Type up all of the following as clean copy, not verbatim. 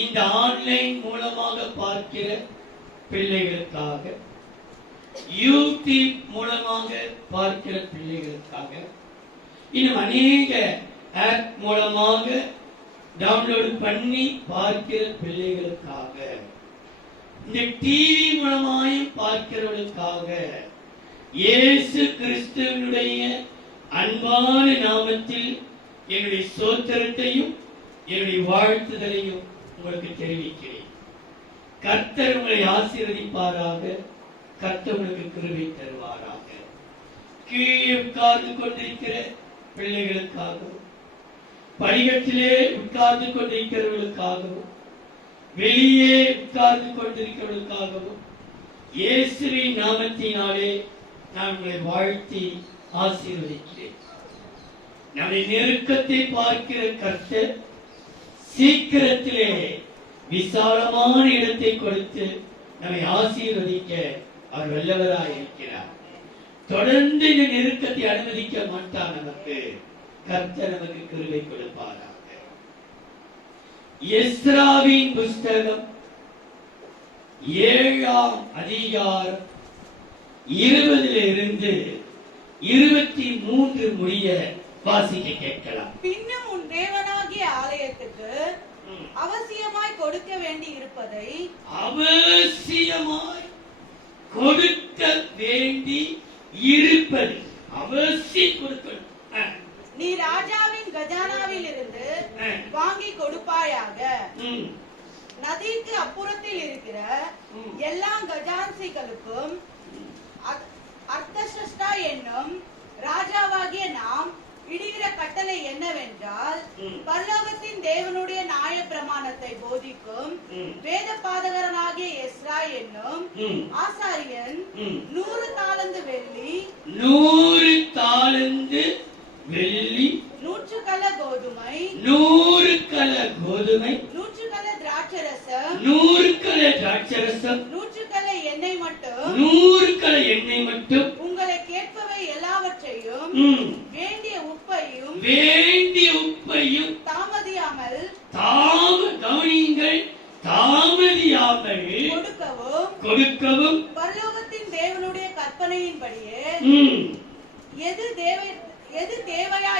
இந்த ஆன்லைன் மூலமாக பார்க்கிற பிள்ளைகளுக்காக, யூடியூப் மூலமாக பார்க்கிற பிள்ளைகளுக்காக, இன்னும் அநேக ஆப் மூலமாக டவுன்லோட் பண்ணி பார்க்கிற பிள்ளைகளுக்காக, இந்த டிவி மூலமாய் பார்க்கிறவர்களுக்காக இயேசு கிறிஸ்துவினுடைய அன்பான நாமத்தில் என்னுடைய ஸ்தோத்திரத்தையும் என்னுடைய வாழ்த்துதலையும் உங்களுக்கு தெரிவிக்கிறேன். கர்த்தர் உங்களை ஆசீர்வதிப்பாராக. கர்த்தர் உங்களுக்கு கிருபை தருவாராக. கீழே உட்கார்ந்து கொண்டிருக்கிற பிள்ளைகளுக்காகவும், படிக்கட்டிலே உட்கார்ந்து கொண்டிருக்கிறவர்களுக்காகவும், வெளியே உட்கார்ந்து கொண்டிருக்கிறவர்களுக்காகவும் இயேசுவின் நாமத்தினாலே நான் உங்களை வாழ்த்தி ஆசீர்வதிக்கிறேன். நம்முடைய நெருக்கத்தை பார்க்கிற கர்த்தர் சீக்கிரத்திலே விசாலமான இடத்தை கொடுத்து நம்மை ஆசீர்வதிக்க அவர் வல்லவராய் இருக்கிறார். தொடர்ந்து இந்த நெருக்கத்தை அனுமதிக்க மாட்டார். நமக்கு கர்த்தர் நமக்கு கிருபை கொடுப்பாராக. எஸ்ராவின் புஸ்தகம் 7ஆம் அதிகாரம் 20 23 முடிய வாசிக்க கேட்கலாம். பின்னும் உன் தேவனாகிய ஆலயத்துக்கு அவசியமாய் கொடுக்க வேண்டி இருப்பதை அவசியமாய் கொடுக்க வேண்டி இருப்பது அவசியம் கொடுக்கணும். நீ ராஜாவின் கஜானாவில் இருந்து வாங்கி கொடுப்பாயாக. நதிக்கு அப்புறத்தில் இருக்கிற எல்லா கஜான்சிகளுக்கும் அர்த்தசஷ்டா என்னும் ராஜாவாகிய நாம் இடுகிற கட்டளை என்னவென்றால், பரலோகத்தின் தேவனுடைய நியாய பிரமாணத்தை போதிக்கும் வேத பாதகரனாகிய எஸ்ரா என்னும் ஆசாரியன் 100 தாலந்து வெள்ளி, 100 தாலந்து வெள்ளி, 100 கல கோதுமை, 100 கல கோதுமை, 100 கல திராட்சரசம், 100 கல திராட்சரசம், 100 கல எண்ணெய் மட்டும், 100 கல எண்ணெய் மட்டும், உங்களை கேட்பவை எல்லாவற்றையும் வேண்டிய உப்பையும் தாமதியாமல் கொடுக்கவும் பரலோகத்தின் தேவனுடைய கற்பனையின்படியே எது தேவையாய்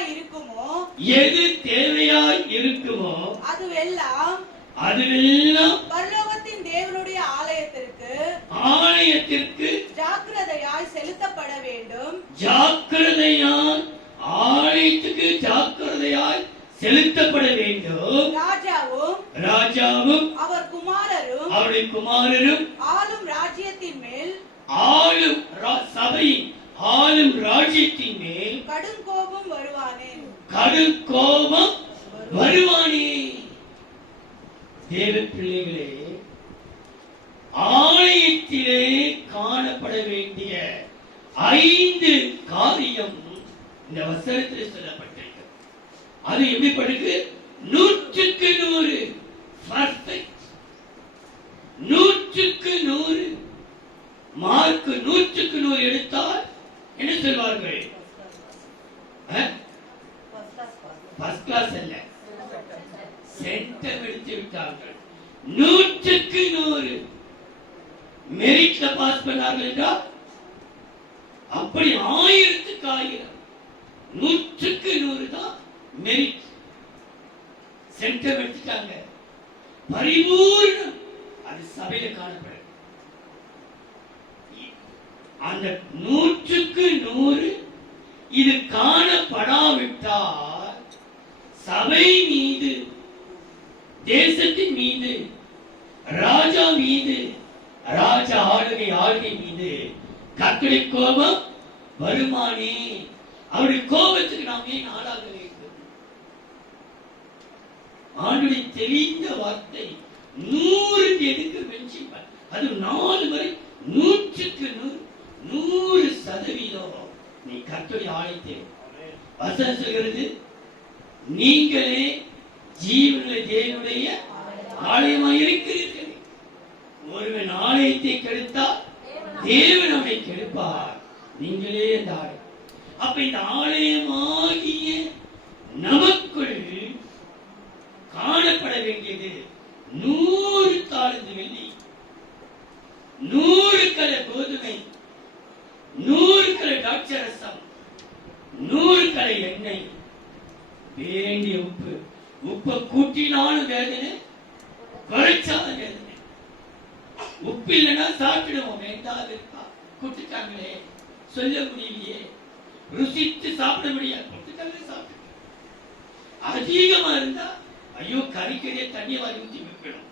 இருக்குமோ அதுவெல்லாம் பரலோகத்தின் தேவனுடைய ஆலயத்திற்கு ஜாக்கிரதையாய் செலுத்தப்பட வேண்டும். ஜாக்கிரதையாய் செலுத்தப்பட வேண்டும். ராஜாவும் அவருடைய குமாரரும் ஆளும் ராஜ்யத்தின் மேல் சபையின் ஆளும் ராஜ்யத்தின் மேல் கடும் கோபம் வருவானே. தேவ பிள்ளைகளே, ஆலயத்திலே காணப்பட வேண்டிய 5 காரியம் இந்த வசனத்தில் சொல்லப்பட்டிருக்கு. அது எப்படிப்பட்டிருக்கு? 100க்கு 100 பர்ஃபெக்ட், 100க்கு 100 மார்க். 100க்கு 100 எடுத்தால் என்ன சொல்வார்கள்? ஃபர்ஸ்ட் கிளாஸ் அல்ல, சென்டம் எடுத்து விட்டார்கள். 100க்கு 100 மெரிட்ல பாஸ் பண்ணார்கள் என்றால் அப்படி 1000க்கு 1000, 100க்கு 100 தான் மெரிட். சென்டம் எடுத்துட்டாங்க. பரிபூர்ணம் அது சபையில காணப்படும். அந்த 100க்கு 100 இது காணப்படாவிட்டால் சபை மீது, தேசத்தின் மீது, ராஜா மீது, ராஜா ஆளுகை மீது கர்த்தருடைய கோபம் வருமானே. அவருடைய கோபத்துக்கு நாம் ஏன் ஆளாக வேண்டும்? ஆண்டுடைய தெரிந்த வார்த்தை 100 எதுக்கு மென்ஷன்? அது 4 வரை 100க்கு 100% நீ கர்த்தருடைய ஆலயத்தை. வசனம் சொல்கிறது, நீங்களே ஜீவனுள்ள தேவனுடைய ஆலயமாக இருக்கிறீர்கள். ஒருவன் ஆலயத்தை கெடுத்தால் தேவன் அவனை கெடுப்பார். நீங்களே அந்த ஆலயம். அப்ப இந்த ஆலயமாகிய நமக்குள் காணப்பட வேண்டியது 100 தாலந்து வெள்ளி, 100 கல கோதுமை, 100 கல திராட்சரசம், 100 கல எண்ணெய், வேண்டிய உப்பு. உப்பை கூட்டினாலும் வேதனை, குறைச்சாலும் வேதனை. உப்பு இல்லைன்னா சாப்பிடுவோம், வேண்டாது இருக்கா, கூட்டுட்டாங்களே, சொல்ல முடியலையே, ருசித்து சாப்பிட முடியாது, கூட்டுட்டாங்களே சாப்பிட்டு. அதிகமா இருந்தா ஐயோ கறிக்கறியே தண்ணியை வாரி ஊற்றி வைக்கணும்.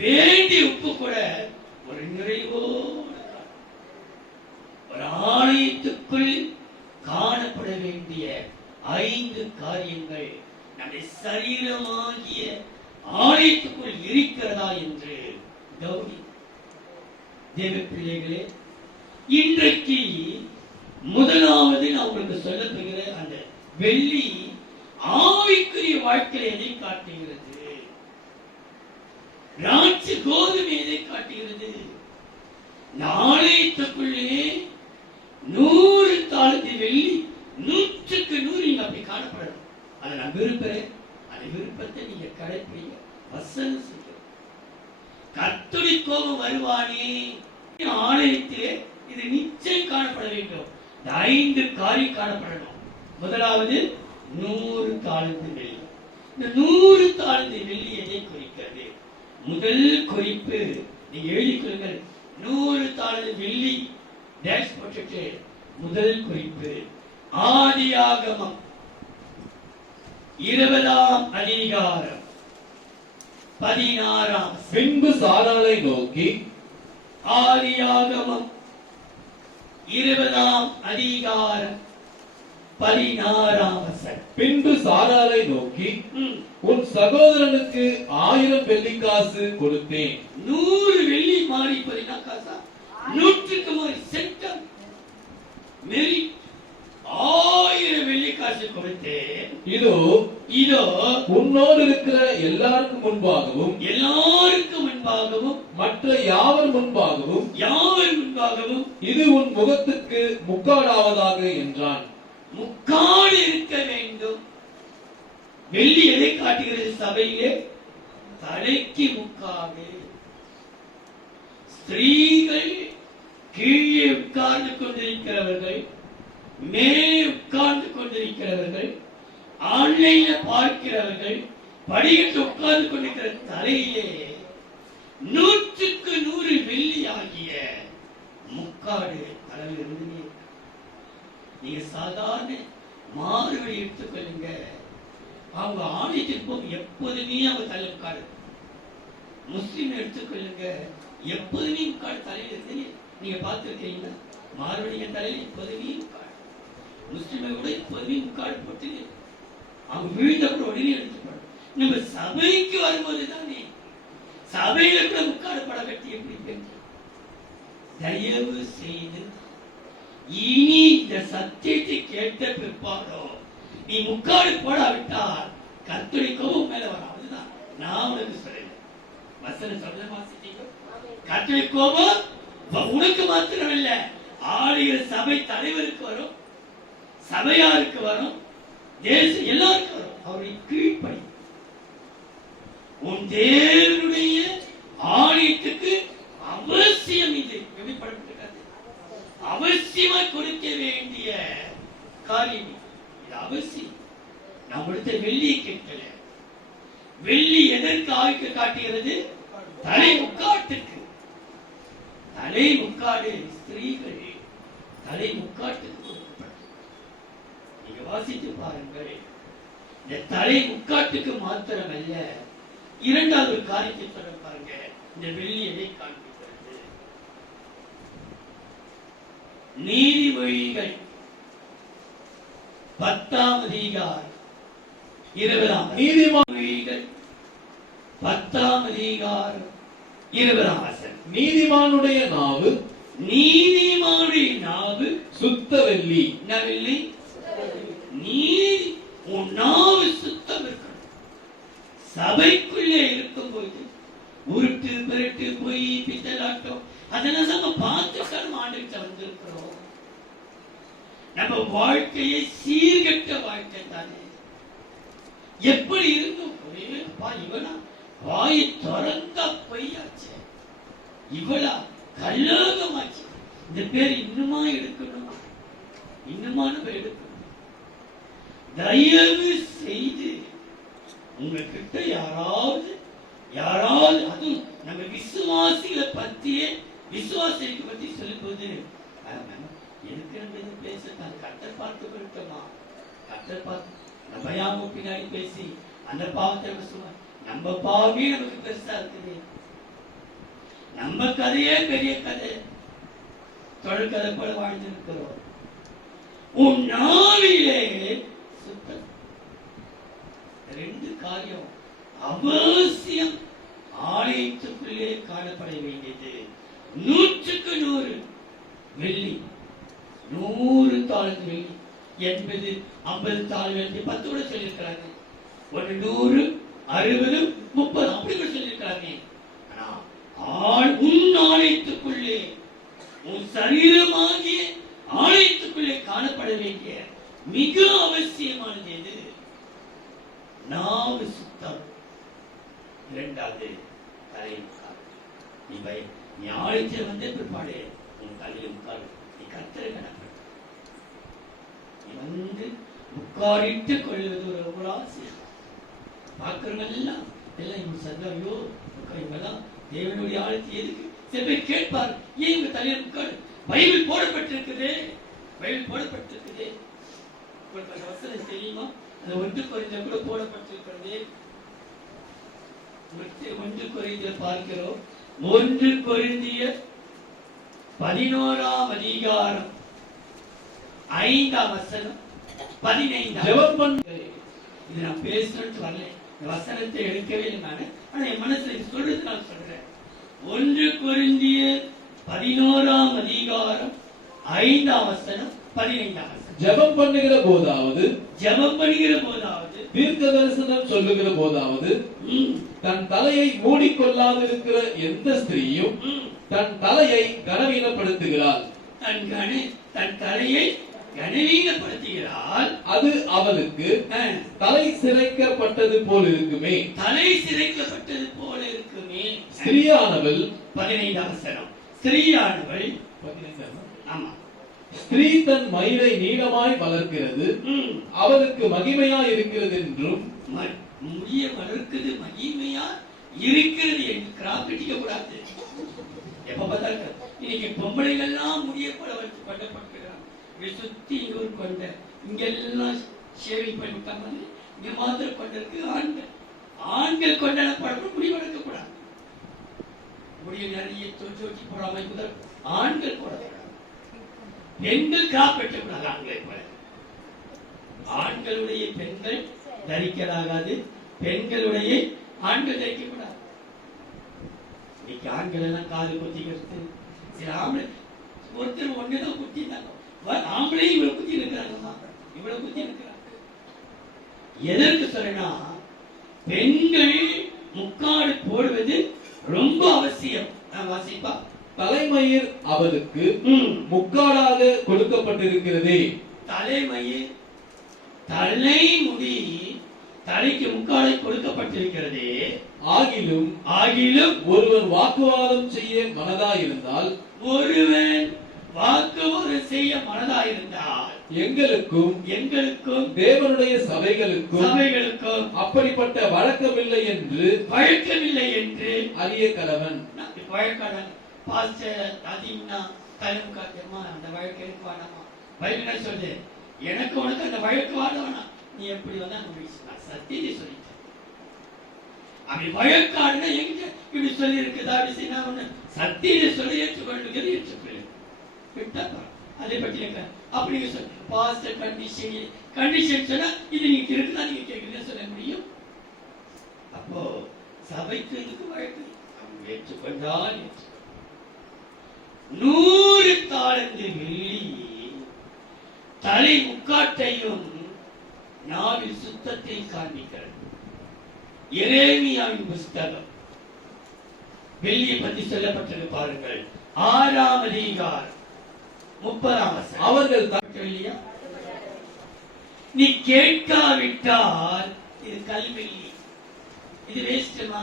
வேண்டிய உப்பு கூட ஒரு நிறைவோடு, ஒரு ஆலயத்துக்குள் காணப்பட வேண்டிய 5 காரியங்கள் நம்முடைய சரீரமாகிய ஆலயத்துக்குள் இருக்கிறதா என்று கவனி. தேவ பிள்ளைகளே, இன்றைக்கு முதலாவது நான் உங்களுக்கு சொல்ல போகிற அந்த வெள்ளி ஆவிக்குரிய வாழ்க்கையை எதை காட்டுகிறது? ராட்சி கோதுமை எதை காட்டுகிறது? ஆலயத்துக்குள்ளே 100 தாலந்து வெள்ளி, 100க்கு 100 நீங்க அப்படி காணப்படணும். அதை நான் விரும்புறேன். அந்த விருப்பத்தை நீங்க கடைப்பிடிங்க. வசனம் செய்ய கர்த்தருடைய கோபம் வருவானே. ஆலயத்திலே இது நிச்சயம் காணப்பட வேண்டும். 5 காரியம் காணப்படணும். முதலாவது 100 தாலந்து வெள்ளி. இந்த 100 தாலந்து வெள்ளி எதை குறிக்கிறது? முதல் குறிப்பு நீங்க எழுதிக் கொள்ளுங்கள். 100 தாலந்து வெள்ளி டேஷ் போட்டுட்டு முதல் குறிப்பு ஆதியாகமம் 20ஆம் அதிகாரம் 16ஆம். பின்பு சாராளை நோக்கி, ஆதியாகமம் 20ஆம் அதிகாரம் 16ஆம் வசனம். பின்பு சாராளை நோக்கி, உன் சகோதரனுக்கு 1000 வெள்ளிக்காசு கொடுத்தேன். 100 வெள்ளி மாறி 10 காசா? 100க்கு மாறி சென்டம் மெரி 1000 வெள்ளிக்காசு கொடுத்தேன். இதோ இதோ உன்னோடு இருக்கிற எல்லாருக்கும் முன்பாகவும், எல்லாருக்கும் முன்பாகவும், மற்ற யாவர் முன்பாகவும், யாவர் முன்பாகவும் இது உன் முகத்துக்கு முக்காடாவதாக என்றான். முக்காடு இருக்க வேண்டும். வெள்ளி எதை காட்டுகிறது? சபையிலே தலைக்கு முக்காடு. ஸ்திரீகள் கீழே உட்கார்ந்து கொண்டிருக்கிறவர்கள், மேலே உட்கார்ந்து கொண்டிருக்கிறவர்கள், ஆன்லைன்ல பார்க்கிறவர்கள், படிக்கட்டு உட்கார்ந்து கொண்டிருக்கிற தலையிலே 100க்கு 100 வெள்ளி ஆகிய முக்காடு தலையில் இருந்து நீங்க சாதாரண மாறுவழி எடுத்துக்கொள்ளுங்க. அவங்க ஆணையத்திற்கு போகும் எப்போதுமே அவங்க தலை முக்காடு. முஸ்லீம் எடுத்துக்கொள்ளுங்க, எப்போதுமே முக்காடு தலையில இருந்து நீங்க பார்த்துருக்கீங்களா? மாறுவழிங்க தலையில எப்போதுமே முக்காடு. முஸ்லீமை கூட எப்போதுமே முக்காடு போட்டு அவங்க வீழ்ந்தப்பட உடனே எடுத்துப்படும். நம்ம சபைக்கு வரும்போது தானே சபையில கூட முக்காடு பட கட்டி எப்படி தயவு செய்து இனி இந்த சத்தியத்தை கேட்ட பிற்பாடோ நீ முக்காடு போடாவிட்டால் கர்த்தருடைய கோபம் மேல வரும். அதுதான் நான் உனக்கு சொல்றேன். வசனம் சொல்ல வாசித்தீங்க. கர்த்தருடைய கோபம் உனக்கு மாத்திரம் இல்ல, ஆலய சபை தலைவருக்கு வரும், சபையாருக்கு வரும், தேசம் எல்லாருக்கும் வரும். அவருடைய கீழ்ப்படி உன் தேவனுடைய ஆலயத்துக்கு அவசியம் இது எப்படிப்படப்பட்டிருக்காது. அவசியமா கொடுக்க வேண்டிய காரியம் இது அவசியம். நம்மளுடைய வெள்ளியை கேட்கல. வெள்ளி எதற்கு ஆய்வு காட்டுகிறது? தலை முக்காட்டுக்கு. தலை முக்காடு ஸ்திரீகள் தலை முக்காட்டுக்கு கொடுக்கப்பட்டது. நீங்க வாசித்து பாருங்கள். இந்த தலை முக்காட்டுக்கு மாத்திரமல்ல, இரண்டாவது ஒரு காரியத்தை சொல்ல பாருங்க. இந்த வெள்ளி எதை காண்பிக்கிறது? நீதிமொழிகள் 10ஆம் அதிகாரம் 20ஆம். நீதிமொழிகள் 10ஆம் அதிகாரம் 20ஆம் வசனம். நீதிமானுடைய நாவு, நீதிமானுடைய நாவு சுத்த வெள்ளி. என்ன வெள்ளி? நீதி. உன் நாவு சுத்தம் இருக்கணும். சபைக்குள்ளே இருக்கும் போது உருட்டு பெருட்டு பொய் பித்தலாட்டம் அதெல்லாம் நம்ம பார்த்துட்டாலும் ஆண்டுகிட்ட வந்திருக்கிறோம். நம்ம வாழ்க்கையை சீர்கெட்ட வாழ்க்கை தானே. எப்படி இருந்தோம்? இவனா வாயை திறந்தா பொய்யாச்சு, இவளா கல்லோகமாச்சு. இந்த பேர் இன்னுமா எடுக்கணும், இன்னுமா நம்ம எடுக்கணும். தயவு செய்து உங்ககிட்ட யாராவது அதுவும் நம்ம விசுவாசிகளை பத்தியே விசுவாசிகளை பத்தி சொல்லும்போது எனக்கு பேச கர்த்தர் பார்த்து கொடுத்தோமா, கர்த்தர் பார்த்து நம்ம பயாம பின்னாடி பேசி அந்த பாவத்தை சொல்லுவாங்க. நம்ம பாவமே நமக்கு பெருசா இருக்குது, நம்ம கதையே பெரிய கதை, தொழிற்கதை போல வாழ்ந்திருக்கிறோம். உன் நாவிலே சுத்தம். ரெண்டு காரியம் அவசியம் ஆலயத்துக்குள்ளே காணப்பட வேண்டியது. 100க்கு 100 வெள்ளி, 100 தாளந்து வெள்ளி, 80 50 தாளந்து வெள்ளி, 10 கூட சொல்லியிருக்கிறாங்க. ஒரு 100 60 30 அப்படி கூட சொல்லியிருக்கிறாங்க. உன் ஆலயத்துக்குள்ளே, உன் சரீரமாகிய ஆலயத்துக்குள்ளே காணப்பட வேண்டிய மிக அவசியமானது எது? நாவு சுத்தம். இரண்டாவது தலை முக்கால். நீ ஆலயத்தில் வந்த பிற்பாடு உன் தலையில் முக்கால் நீ கர்த்தரை கணப்பட, நீ வந்து முக்காரிட்டு கொள்வது ஒரு ஆசை. பார்க்கிறவங்க எல்லாம் இவங்க சந்தாவியோ இவங்கெல்லாம் தேவனுடைய ஆழத்தை எதுக்கு சில பேர் கேட்பார், ஏன் இவங்க தலையில் முக்கால்? பைபிள் போடப்பட்டிருக்குது, பைபிள் போடப்பட்டிருக்குது. உங்களுக்கு அந்த வசனம் தெரியுமா? அந்த 1 கொரிந்தியர் கூட போடப்பட்டிருக்கிறது. 1 கொரிந்தியர் பார்க்கிறோம். 1 கொரிந்தியர் 11ஆம் அதிகாரம் 5ஆம் வசனம் 15. ஜெபம் பண்ணு. இது நான் பேசணும்னு வரல, இந்த வசனத்தை எடுக்கவே இல்லை நான். ஆனா என் மனசுல சொல்றது நான் சொல்றேன். 1 கொரிந்தியர் 11ஆம் அதிகாரம் 5ஆம் வசனம் 15ஆம் வசனம். ஜெபம் பண்ணுகிற போதாவது, ஜெபம் பண்ணுகிற போதாவது, தீர்க்க தரிசனம் சொல்லுகிற போதாவது, தன் தலையை மூடிக்கொள்ளாதிருக்கிற எந்த ஸ்திரீயும் தன் தலையை கனவீனப்படுத்துகிறாள். தன் தலையை கனவீனப்படுத்துகிறாள். அது அவளுக்கு தலை சிரைக்கப்பட்டது போல் இருக்குமே. தலை சிரைக்கப்பட்டது போல இருக்குமே. ஸ்திரீயானவள் 15ஆம் வசனம். ஸ்திரீயானவள் 15. ஆமா. ஸ்திரீ தன் மயிரை நீளமாய் வளர்க்கிறது, அவளுக்கு மகிமையாய் இருக்கிறது என்றும், முடிய வளர்க்குது மகிமையா இருக்கிறது என்று கிராப்பிட்டிக்க கூடாது. எப்ப பார்த்தாலும் இன்னைக்கு பொம்பளைகள்லாம் முடிய போல வச்சு கொல்லப்படுகிறாங்க. சுத்தி இங்க ஒரு கொண்ட, இங்கெல்லாம் ஷேவிங் பண்ணிவிட்டாங்க. இங்க மாத்திரம் கொண்ட இருக்கு. ஆண்கள் கொண்டாடப்பட முடி வளர்க்க கூடாது. முடிய நிறைய தோச்சி போடாம முதல் ஆண்கள் போடக்கூடாது. பெண்கள் காப்பற்ற கூடாது. ஆண்கள் போல ஆண்களுடைய பெண்கள் தரிக்கலாகாது, பெண்களுடைய ஆண்கள் தரிக்க கூடாது. இன்னைக்கு ஆண்கள் எல்லாம் காது குத்திக்கிறது. சில ஆம்பளை ஒருத்தர் ஒண்ணுதான் குத்தினாங்க, ஆம்பளையும் இவ்வளவு குத்தி இருக்கிறாங்க, இவ்வளவு குத்தி இருக்கிறாங்க. எதற்கு சொல்றேன்னா, பெண்கள் முக்காடு போடுவது ரொம்ப அவசியம். நான் வாசிப்பா. தலைமயிர் அவளுக்கு முக்காடாக கொடுக்கப்பட்டிருக்கிறதே. தலைமயிர், தலைமுடி தலைக்கு முக்காடை கொடுக்கப்பட்டிருக்கிறது. ஆகிலும் ஒருவன் வாக்குவாதம் செய்ய மனதாயிருந்தால், ஒருவன் வாக்குவாதம் செய்ய மனதாயிருந்தால், எங்களுக்கும் தேவனுடைய சபைகளுக்கும் அப்படிப்பட்ட வழக்கமில்லை என்று அறிய கடவன். வழக்காடன் பாஸ்டர் அதிகம்னா தலைமை காட்டியமா அந்த வழக்கு எனக்கு வேணாமா? பைபிள் சொல்லு, எனக்கு உனக்கு அந்த வழக்கு வாழ, நீ எப்படி வந்தா நான் சத்தியத்தை சொல்லிட்டேன். அப்படி வழக்காடுனா எங்க இப்படி சொல்லி இருக்குதா? அப்படி செய்ய ஒண்ணு சத்தியத்தை சொல்லி ஏற்றுக்கொள்ளுங்கிறது ஏற்றுக்கொள்ளு விட்டா அதை பற்றி அப்படி நீங்க சொல்ல பாஸ்டர் கண்டிஷன் சொன்னா இது நீங்க இருக்குதா நீங்க கேட்கறீங்க சொல்ல முடியும். அப்போ சபைக்கு இதுக்கு வழக்கு ஏற்றுக்கொண்டால் 100 தாளந்து வெள்ளி, தலை முக்காட்டையும் நாவில் சுத்தத்தை காண்பிக்கிறது. எரேமியாவின் புஸ்தகம் வெள்ளியை பற்றி சொல்லப்பட்டது பாருங்கள். 6ஆம் அதிகாரம் 30ஆம் வசனம். அவர்கள் இல்லையா, நீ கேட்காவிட்டால் இது கல்வெள்ளி, இது வேஸ்டுமா?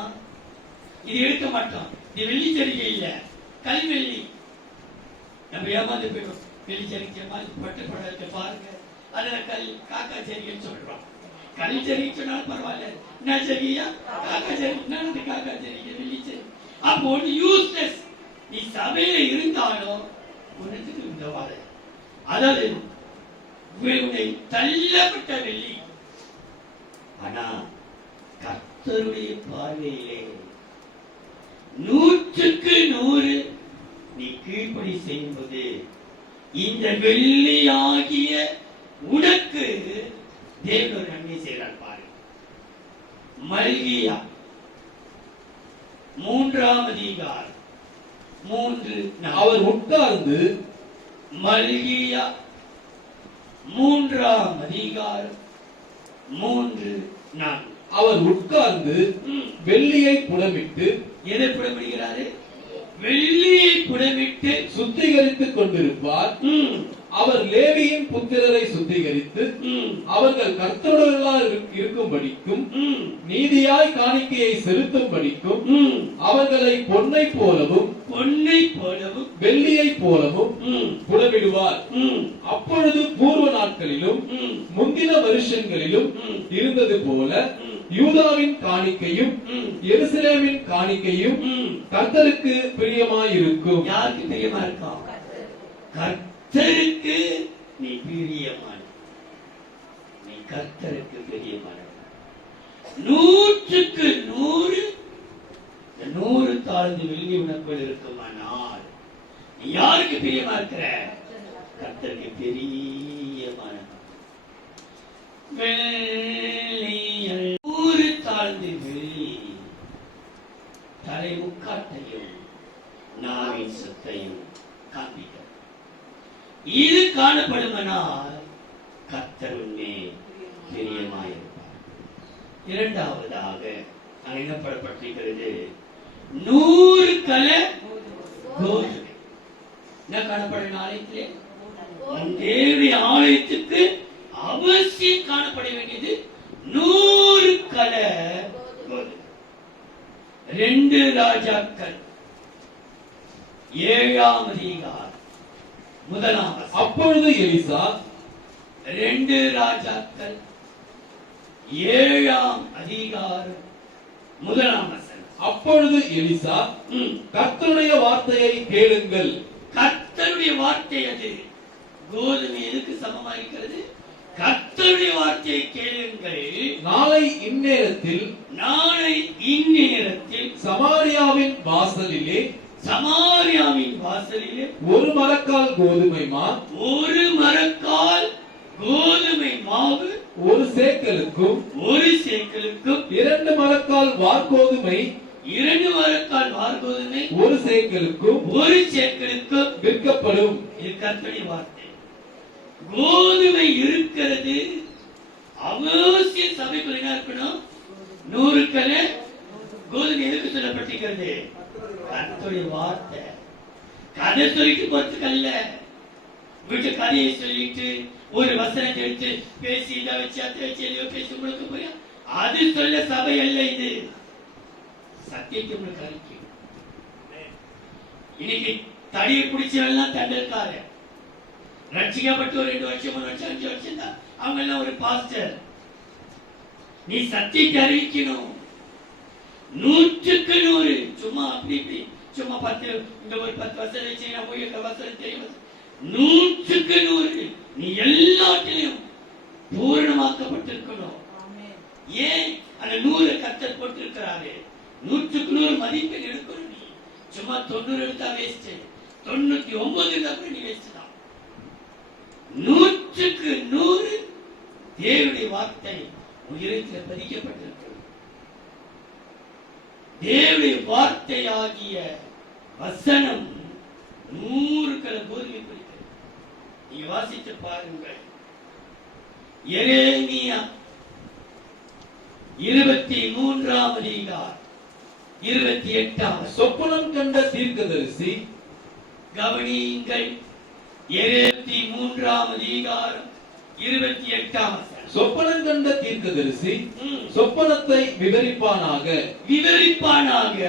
இது எடுக்க மாட்டோம். இது வெள்ளி ஜரிகை இல்ல, கல்வெள்ளி. நம்ம ஏமாந்து போயிடும். வெள்ளி ஜரிகை மாதிரி பட்டு படம் பாருங்க, அதுல காக்கா ஜரிகைன்னு சொல்றோம். கல் ஜரிகை சொன்னாலும் பரவாயில்ல, என்ன ஜரிகையா காக்கா ஜரிகை, காக்கா ஜரிகை வெள்ளி ஜரிகை. அப்போ ஒன்று யூஸ்லெஸ். நீ சபையில இருந்தாலும் உனக்கு இந்த வாழ, அதாவது உன்னை தள்ளப்பட்ட வெள்ளி. ஆனா கர்த்தருடைய பார்வையிலே 100க்கு 100 நீ கீழ்ப்படி செய்யும்போது இந்த வெள்ளியாகிய உனக்கு தேவன் ஒரு நன்மை செய்கிறார் பாரு. மல்கியா 3ஆம் அதிகாரம் 3. அவர் உட்கார்ந்து மல்கியா 3ஆம் அதிகாரம் 3:4. அவர் உட்கார்ந்து வெள்ளியை புடமிட்டு, எதை புடமிடுகிறாரு? வெள்ளியை புடமிட்டு சுத்திகரித்துக் கொண்டிருப்பார். அவர் லேவியின் புத்திரரை சுத்திகரித்து அவர்கள் கர்த்தருடையவர்களாய் இருக்கும்படிக்கும் நீதியாய் காணிக்கையை செலுத்தும்படிக்கும் அவர்களை பொன்னை போலவும் வெள்ளியை போலவும் புடமிடுவார். அப்பொழுது பூர்வ நாட்களிலும் முந்தின வருஷங்களிலும் இருந்தது போல யூதாவின் காணிக்கையும் எருசலேமின் காணிக்கையும் கர்த்தருக்கு பிரியமாயிருக்கும். யாருக்கு பிரியமா இருக்கும்? கர்த்தருக்கு நீ பிரியமான, நீ கர்த்தருக்கு பிரியமான. 100க்கு 100 100 தாழ்ந்து வெள்ளி உனக்குள் இருக்குமானால் நீ யாருக்கு பிரியமா இருக்கிற? கர்த்தருக்கு பிரியமான. வெள்ளியில் 100 தாழ்ந்து வெள்ளி தலை முக்காட்டையும் நாவின் சத்தையும் காண்பிக்க இது காணப்படுமானால் கர்த்தர் உன்னை பிரியமாயிருப்பார். இரண்டாவதாக அழைக்கப்பட்டிருக்கிறது 100 கல கோதுமை. என்ன காணப்படும் ஆலயத்திலே? தேவனுடைய ஆலயத்துக்கு அவசியம் காணப்பட வேண்டியது 100 கல கோதுமை. 2 ராஜாக்கள் 7ஆம் அதிகாரம் 1ஆம் வசனம். அப்பொழுது எலிசா 2 ராஜாக்கள் 7ஆம் அதிகாரம் 1ஆம் வசனம். அப்பொழுது எலிசா கர்த்தருடைய வார்த்தையை கேளுங்கள். கர்த்தருடைய வார்த்தை அது. கோதுமை எதுக்கு சமமா இருக்கிறது? கர்த்தருடைய வார்த்தையை கேளுங்கள். நாளை இந்நேரத்தில் சமாரியாவின் வாசலிலே ஒரு மரக்கால் கோதுமை மாவு ஒரு சேக்கலுக்கும் 2 மரக்கால் வார்கோதுமை ஒரு சேக்கலுக்கும் விற்கப்படும். இது கர்த்தருடைய வார்த்தை. கோதுமை இருக்கிறது. அவசிய சபைக்குள்ள என்ன இருக்கணும்? 100 கல கோதுமை எதுக்கு சொல்லப்பட்டிருக்கிறது? கர்த்தருடைய வார்த்தை. கதை சொல்லிட்டு பொறுத்துக்கல்ல. வீட்டு கதையை சொல்லிட்டு ஒரு வசனத்தை எடுத்து பேசி இதை வச்சு அதை வச்சு எதையோ பேசி உங்களுக்கு புரியும். அது சொல்ல சபை அல்ல இது. சத்தியத்தை உங்களுக்கு அறிக்கை. இன்னைக்கு தடியை பிடிச்சவெல்லாம் தண்டல்கார. ரட்சிக்கப்பட்டு ஒரு 2 வருஷம் 3 வருஷம் 5 வருஷம் தான் அவங்க எல்லாம் ஒரு பாஸ்டர். நீ சத்தியத்தை அறிவிக்கணும். 100க்கு 100. சும்மா அப்படி இப்படி சும்மா 10 இந்த ஒரு 10 வசனம் வச்சு நான் போய் இந்த வசனம் தெரியும். 100க்கு 100 நீ எல்லாத்திலையும் பூரணமாக்கப்பட்டிருக்கணும். ஏன் அந்த 100 கர்த்தர் போட்டிருக்கிறாரு? 100க்கு 100 மதிப்பெண் எடுக்கணும். நீ சும்மா 90 எடுத்தா வேஸ்ட், 99 எடுத்தா நீ வேஸ்ட் தான். 100க்கு 100 தேவனுடைய வார்த்தை உயிரத்தில் பதிக்கப்பட்டிருக்கிறது. தேவனுடைய வார்த்தையாகிய வசனம் 100 கல கோதுமை குறிக்கிறது. நீங்க வாசித்து பாருங்கள். எரேமியா 23ஆம் அதிகாரம் 28ஆம் சொப்பனம் கண்ட தீர்க்கதரிசி. கவனியுங்கள். 23ஆம் அதிகாரம் 28ஆம் வசனம். சொப்பனம் கண்ட தீர்க்கதரிசி ம். சொப்பனத்தை விவரிப்பானாக. விவரிப்பானாக.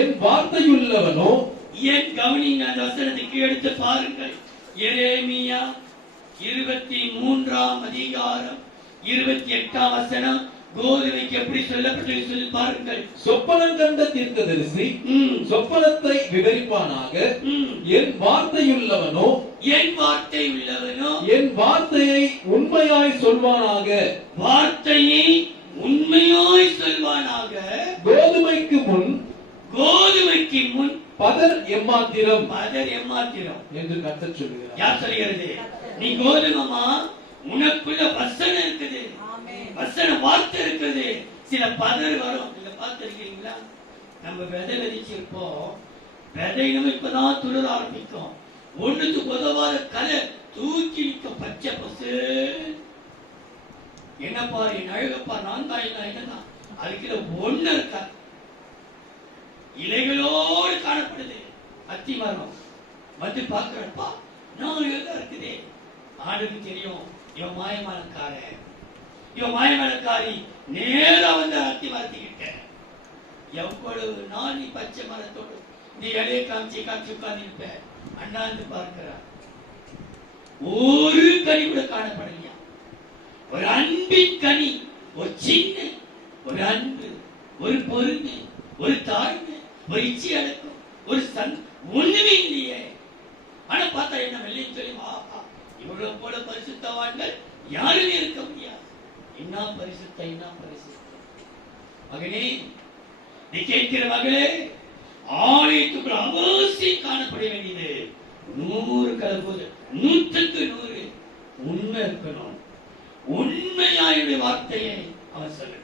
என் வார்த்தையுள்ளவனோ என் கவனிங்க, அந்த வசனத்துக்கு எடுத்து பாருங்கள். எரேமியா 23ஆம் அதிகாரம் 28ஆம் வசனம். கோதுமைக்கு எப்படி சொல்லப்பட்டு சொல்லி பாருங்கள். சொப்பனம் கண்ட தீர்க்கதரிசி ம். சொப்பனத்தை விவரிப்பானாக. ம். என் வார்த்தையுள்ளவனோ என் வார்த்தை உள்ளவனோ என் வார்த்தையை உண்மையாய் சொல்வானாக. வார்த்தையை உண்மையாய் சொல்வானாக. கோதுமைக்கு முன் கோதுமைக்கு முன் பதர் எம்மாத்திரம் பதர் எம்மாத்திரம் என்று கர்த்தர் சொல்கிறார். யார் சொல்கிறது? நீ கோதுமமா, உனக்குள்ள வசனம் இருக்குது, ஆமென். வசன வார்த்தை இருக்குது. சில பதர் வரும். இத பார்த்திருக்கீங்களா? நம்ம விதை விதைச்சிருப்போம். விதை நம்ம இப்பதான் துளிர ஆரம்பிக்கும். ஒண்ணுக்கு உதவாத கலை தூக்கி நிற்கும் பச்சை பசு. என்னப்பா என் அழகப்பா, நான் தான் என்னதான் அதுக்குள்ள ஒண்ணு இருக்கா, இலைகளோடு காணப்படுது. அத்தி மரம் வந்து பார்க்கிறப்பா நான் எல்லாம் இருக்குதே. ஆண்டுக்கு தெரியும் இவன் மாயமானக்காரன், இவன் மாயமானக்காரி. நேரா வந்து அத்தி மரத்துக்கிட்ட எவ்வளவு நாள் நீ பச்சை மரத்தோடு இந்த இலையை காமிச்சு உட்கார்ந்து அண்ணாந்து பார்க்கிறார். ஒரு கனி கூட காணப்படலையா. ஒரு அன்பின் கனி, ஒரு சின்ன ஒரு அன்பு, ஒரு பொறுமை, ஒரு தாழ்மை, ஒரு இச்சை அடக்கம், ஒரு ஒண்ணுமே இல்லையே. ஆனா பார்த்தா என்ன வெள்ளையும் சொல்லி இவ்வளவு போல பரிசுத்தவான்கள் யாருமே இருக்க முடியாது. என்ன பரிசுத்தம், என்ன பரிசுத்தம். மகனே, நீ கேட்கிற மகளே, ஆலயத்துக்குள் அவசியம் காணப்பட வேண்டியது 100 கலப்போது 100க்கு 100 உண்மை இருக்கணும். உண்மையாயுடைய வார்த்தையை அவன் சொல்ல.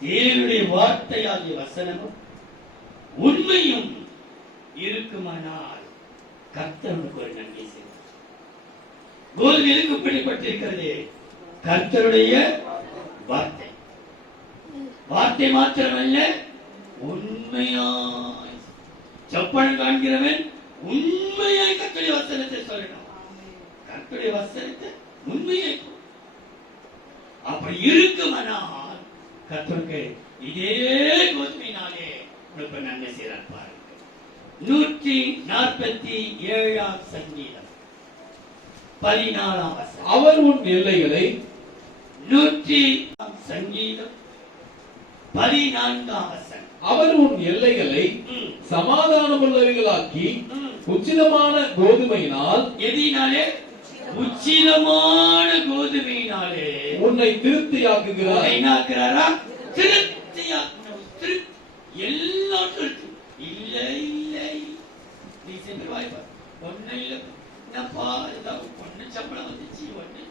தேவனுடைய வார்த்தையாகிய வசனமும் உண்மையும் இருக்குமானால் கர்த்தருக்கு ஒரு நன்மை செய்வார். கோதுமை எதுக்கு பிடிப்பட்டிருக்கிறது? கர்த்தருடைய வார்த்தை. வார்த்தை மாத்திரமல்ல, உண்மையாய் சொப்பனம் காண்கிறவன் உண்மையாய் கர்த்தருடைய வசனத்தை சொல்லணும். கர்த்தருடைய வசனத்தை உண்மையாய் அப்படி இருக்குமானால் கர்த்தருக்கு இதே கோதுமையினாலே உங்களுக்கு நன்மை செய்யறார். பாருங்க, 147ஆம் சங்கீதம் 14ஆம் வசனம். அவர் உன் எல்லைகளை 100 சங்கீதம் 14ஆம் வசனம். அவர் உன் எல்லைகளை ம். சமாதானமுள்ளவைகளாக்கி ம். உச்சிதமான கோதுமையினால் எதினாலே? உச்சிதமான கோதுமையினாலே உன்னை திருப்தியாக்குகிறார். என்னாக்குறாரா? திருப்தியாக்கணும். எல்லாம் திருப்தி. இல்லை இல்லை நீ சென்று வாய்ப்பா ஒண்ணு இல்லை, என்னப்பா ஏதாவது ஒண்ணு சம்பளம் வந்துச்சு, ஒண்ணு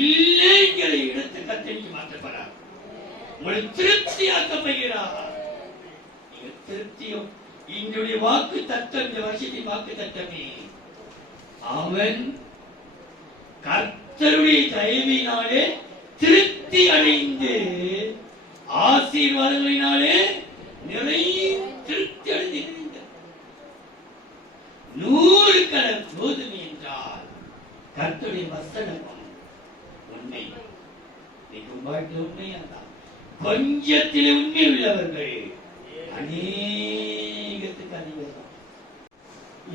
இல்லைங்கிற இடத்தை கத்தனிக்கு மாற்றப்படாது. உங்களை திருப்தியாக்கப்படுகிறார். நீங்க திருப்தியும் என்னுடைய வாக்கு தத்தம், இந்த வருஷத்தின் வாக்கு தத்தமே, அவன் கர்த்தருடைய தயவினாலே திருப்தி அடைந்து ஆசீர்வாதங்களினாலே நிறைய திருப்தி அடைந்து 100 கலர் கோதுமை என்றால் கர்த்தருடைய வசனமும் உண்மை. உண்மையாதான் கொஞ்சத்திலே உண்மை உள்ளவர்கள் அநேகத்துக்கு அதிகம்.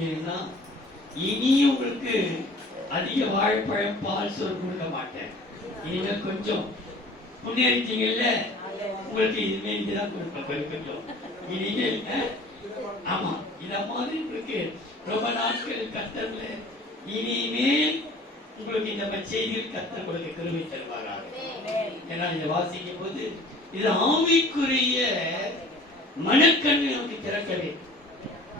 ஏன்னா இனி உங்களுக்கு அதிக வாழைப்பழம் பால் சோறு கொடுக்க மாட்டேன். இனிமே கொஞ்சம் முன்னேறிட்டீங்கல்ல, உங்களுக்கு இனிமே இதுதான் கொடுப்பேன். கொஞ்சம் இனிமேல் ஆமா இத மாதிரி உங்களுக்கு ரொம்ப நாட்கள் கர்த்தர்ல இனிமேல் உங்களுக்கு இந்த செய்தியில் கர்த்தர் உங்களுக்கு கிருபை தருவாராக. ஏன்னா இதை வாசிக்கும் போது இது ஆவிக்குரிய மனக்கண்ணு நமக்கு திறக்கவே.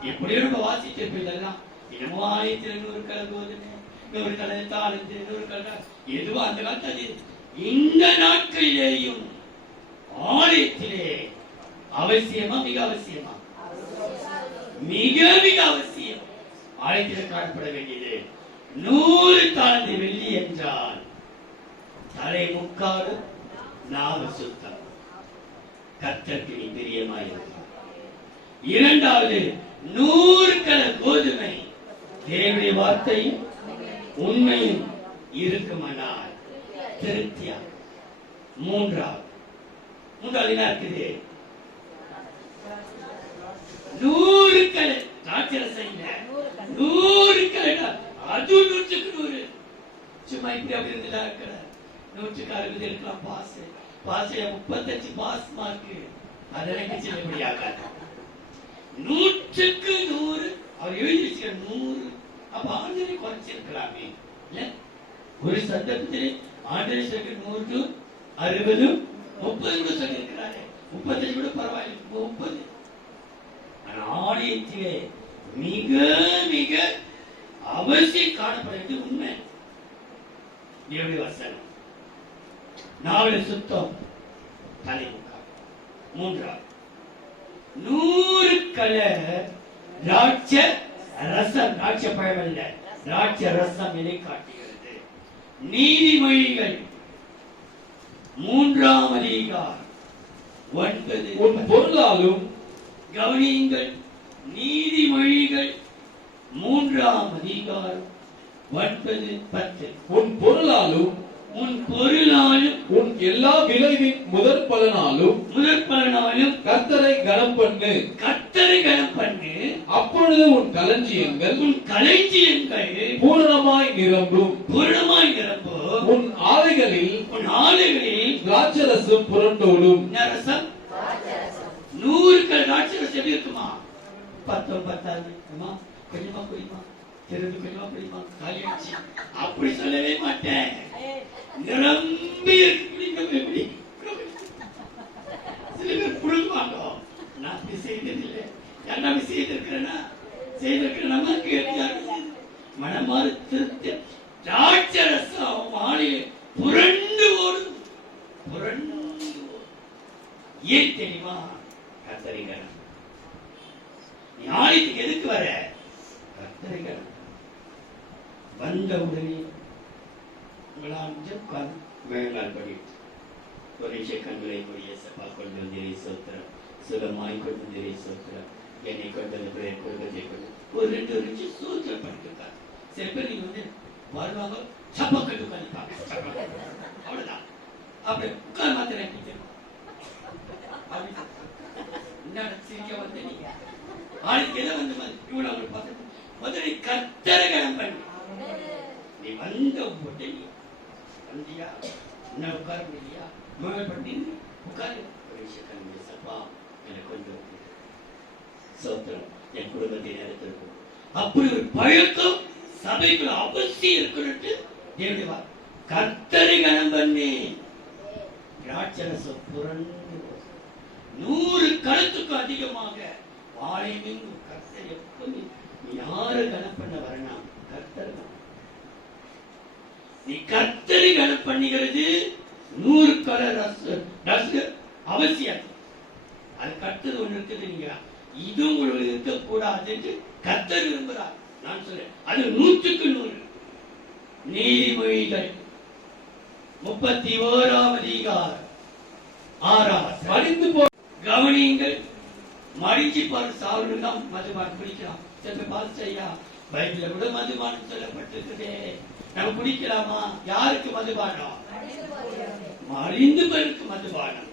எப்படியோ நம்ம வாசிச்சிருப்போம். இதெல்லாம் என்னமோ 1100 கலர் கோதுமை, 100 கலர் தாளந்து, 100 கலர் எதுவோ அந்த காலத்து. இந்த நாட்களிலேயும் ஆலயத்திலே அவசியமா? மிக அவசியமா? மிக மிக அவசியம். ஆலயத்தில் காணப்பட வேண்டியது 100 தாளந்து வெள்ளி என்றால் தலை முக்காடு நாவ சுத்தம். கர்த்தருக்கு நீ பிரியமாயிருக்கும். இரண்டாவது 100 கலர் கோதுமை தேவனுடைய வார்த்தையும் உண்மையும் இருக்குமானால் திருப்தியா. மூன்றாவது என்ன இருக்குது? 100 கலை திராட்சரசம் இல்ல, 100 கலை. அது 100க்கு 100. சும்மா இப்படி அப்படி இருந்தா இருக்கிற 100க்கு 60 இருக்கலாம். Pass 35 pass mark. அதெல்லாம் செல்லுபடியாக 100க்கு 100 அவர் எழுதி வச்சுக்க 100. அப்ப ஆண்டரை குறைச்சிருக்கலாமே இல்ல? ஒரு சந்தர்ப்பத்தில் ஆண்டரை சொல்ல 100க்கு 60 30 கூட சொல்லி இருக்கிறாரு. 35 கூட பரவாயில்லை, 30. ஆலயத்திலே மிக மிக அவசியம் காணப்படுவது உண்மை. தேவனுடைய வசனம். 4 சுத்தம் தலைமுகம். 3 100 கலை திராட்சை ரசம். திராட்சை பழம் அல்ல, திராட்சை ரசம் இதை காட்டுகிறது. நீதிமொழிகள் 3ஆம் அதிகாரம் 9. உன் பொருளாலும் கவனியுங்கள். நீதிமொழிகள் 3ஆம் அதிகாரம் 9, 10. உன் பொருளாலும் உன் பொருளாலும் உன் எல்லா விளைவின் முதற் பலனாலும் கர்த்தரை கனம் பண்ணு. கர்த்தரை கனம் பண்ணு. அப்பொழுது உன் களஞ்சியங்கள் பூரணமாய் நிரம்பும். உன் ஆலைகளில் திராட்சரசம் புரண்டோடும். ரசம் 100 கல் திராட்சரசம் எப்படி இருக்குமா? 10 கொஞ்சமா குடிமா, தெரிந்து கொஞ்சமா குடிமா, காலியாச்சு அப்படி சொல்லவே மாட்டேன். நிரம்பி இருக்கு. சில பேர் புழுங்குவாங்க. நான் அப்படி செய்ததில்லை. என்ன செய்திருக்கிறேன்னா நமக்கு மனமாறு திருத்த திராட்சரசம் வாளியில் புரண்டு ஓடும். ஏன் தெரியுமா? கத்தரிகரம். நீ ஆலயத்துக்கு எதுக்கு வர? கத்தரிகரம். வந்த உடனே வேளாண் படி ஒரு கண்களை கொடிய சபா கொண்டு வந்திரை சோத்திரம், சுகமாய் கொண்டு வந்திரை சோத்திரம், என்னை கொண்டு குடும்பத்தை கொண்டு ஒரு 2 நிமிஷம் சோத்திரம் பண்ணிருக்காங்க. சில பேர் நீங்க வருவாங்க, சப்பா கட்டு உட்காந்து அவ்வளவுதான். அப்படி உட்கார் மாத்திரம் சிரிக்க வந்து நீங்க ஆளுக்கு எதை வந்து இவ்வளவு அவங்க பார்த்து முதல்ல கத்தரகரம் பண்ணி நீ வந்த உடனே வந்தியா என்ன உட்கார முடியா முதல் பண்ணி உட்காரு. சப்பா எனக்கு கொஞ்சம் சோத்திரம் என் குடும்பத்தை நடத்திருக்கும். அப்படி ஒரு பழக்கம் சபைக்குள்ள அவசியம் இருக்கணும்ட்டு தேவனுடைய கர்த்தரை கனம் பண்ணி திராட்சரசம் புரண்டு 100 கலத்துக்கு அதிகமாக வாழையும் கர்த்தர் எப்ப யாரு கனம் பண்ண வரணும்? கர்த்தர் தான். நீ கர்த்தரை கனம் பண்ணுகிறது 100 கல அவசியம். அது கர்த்தர் ஒண்ணு இருக்குது. நீங்க இது உங்களுக்கு இருக்கக்கூடாது கர்த்தர் விரும்புகிறார். நான் சொல்றேன் அது 100க்கு 100. நீதிமொழிகள் 31ஆம் அதிகாரம் 6 மடிந்து போ. கவனியுங்கள். மடிஞ்சு பாரு. சாவுதான் மதுபானம் குடிக்கலாம். பாஸ்டையா பைபிள்ல கூட மதுபானம் சொல்லப்பட்டிருக்குதே. நம்ம குடிக்கலாமா? யாருக்கு மதுபானம்? மடிந்து போருக்கு மதுபானம்.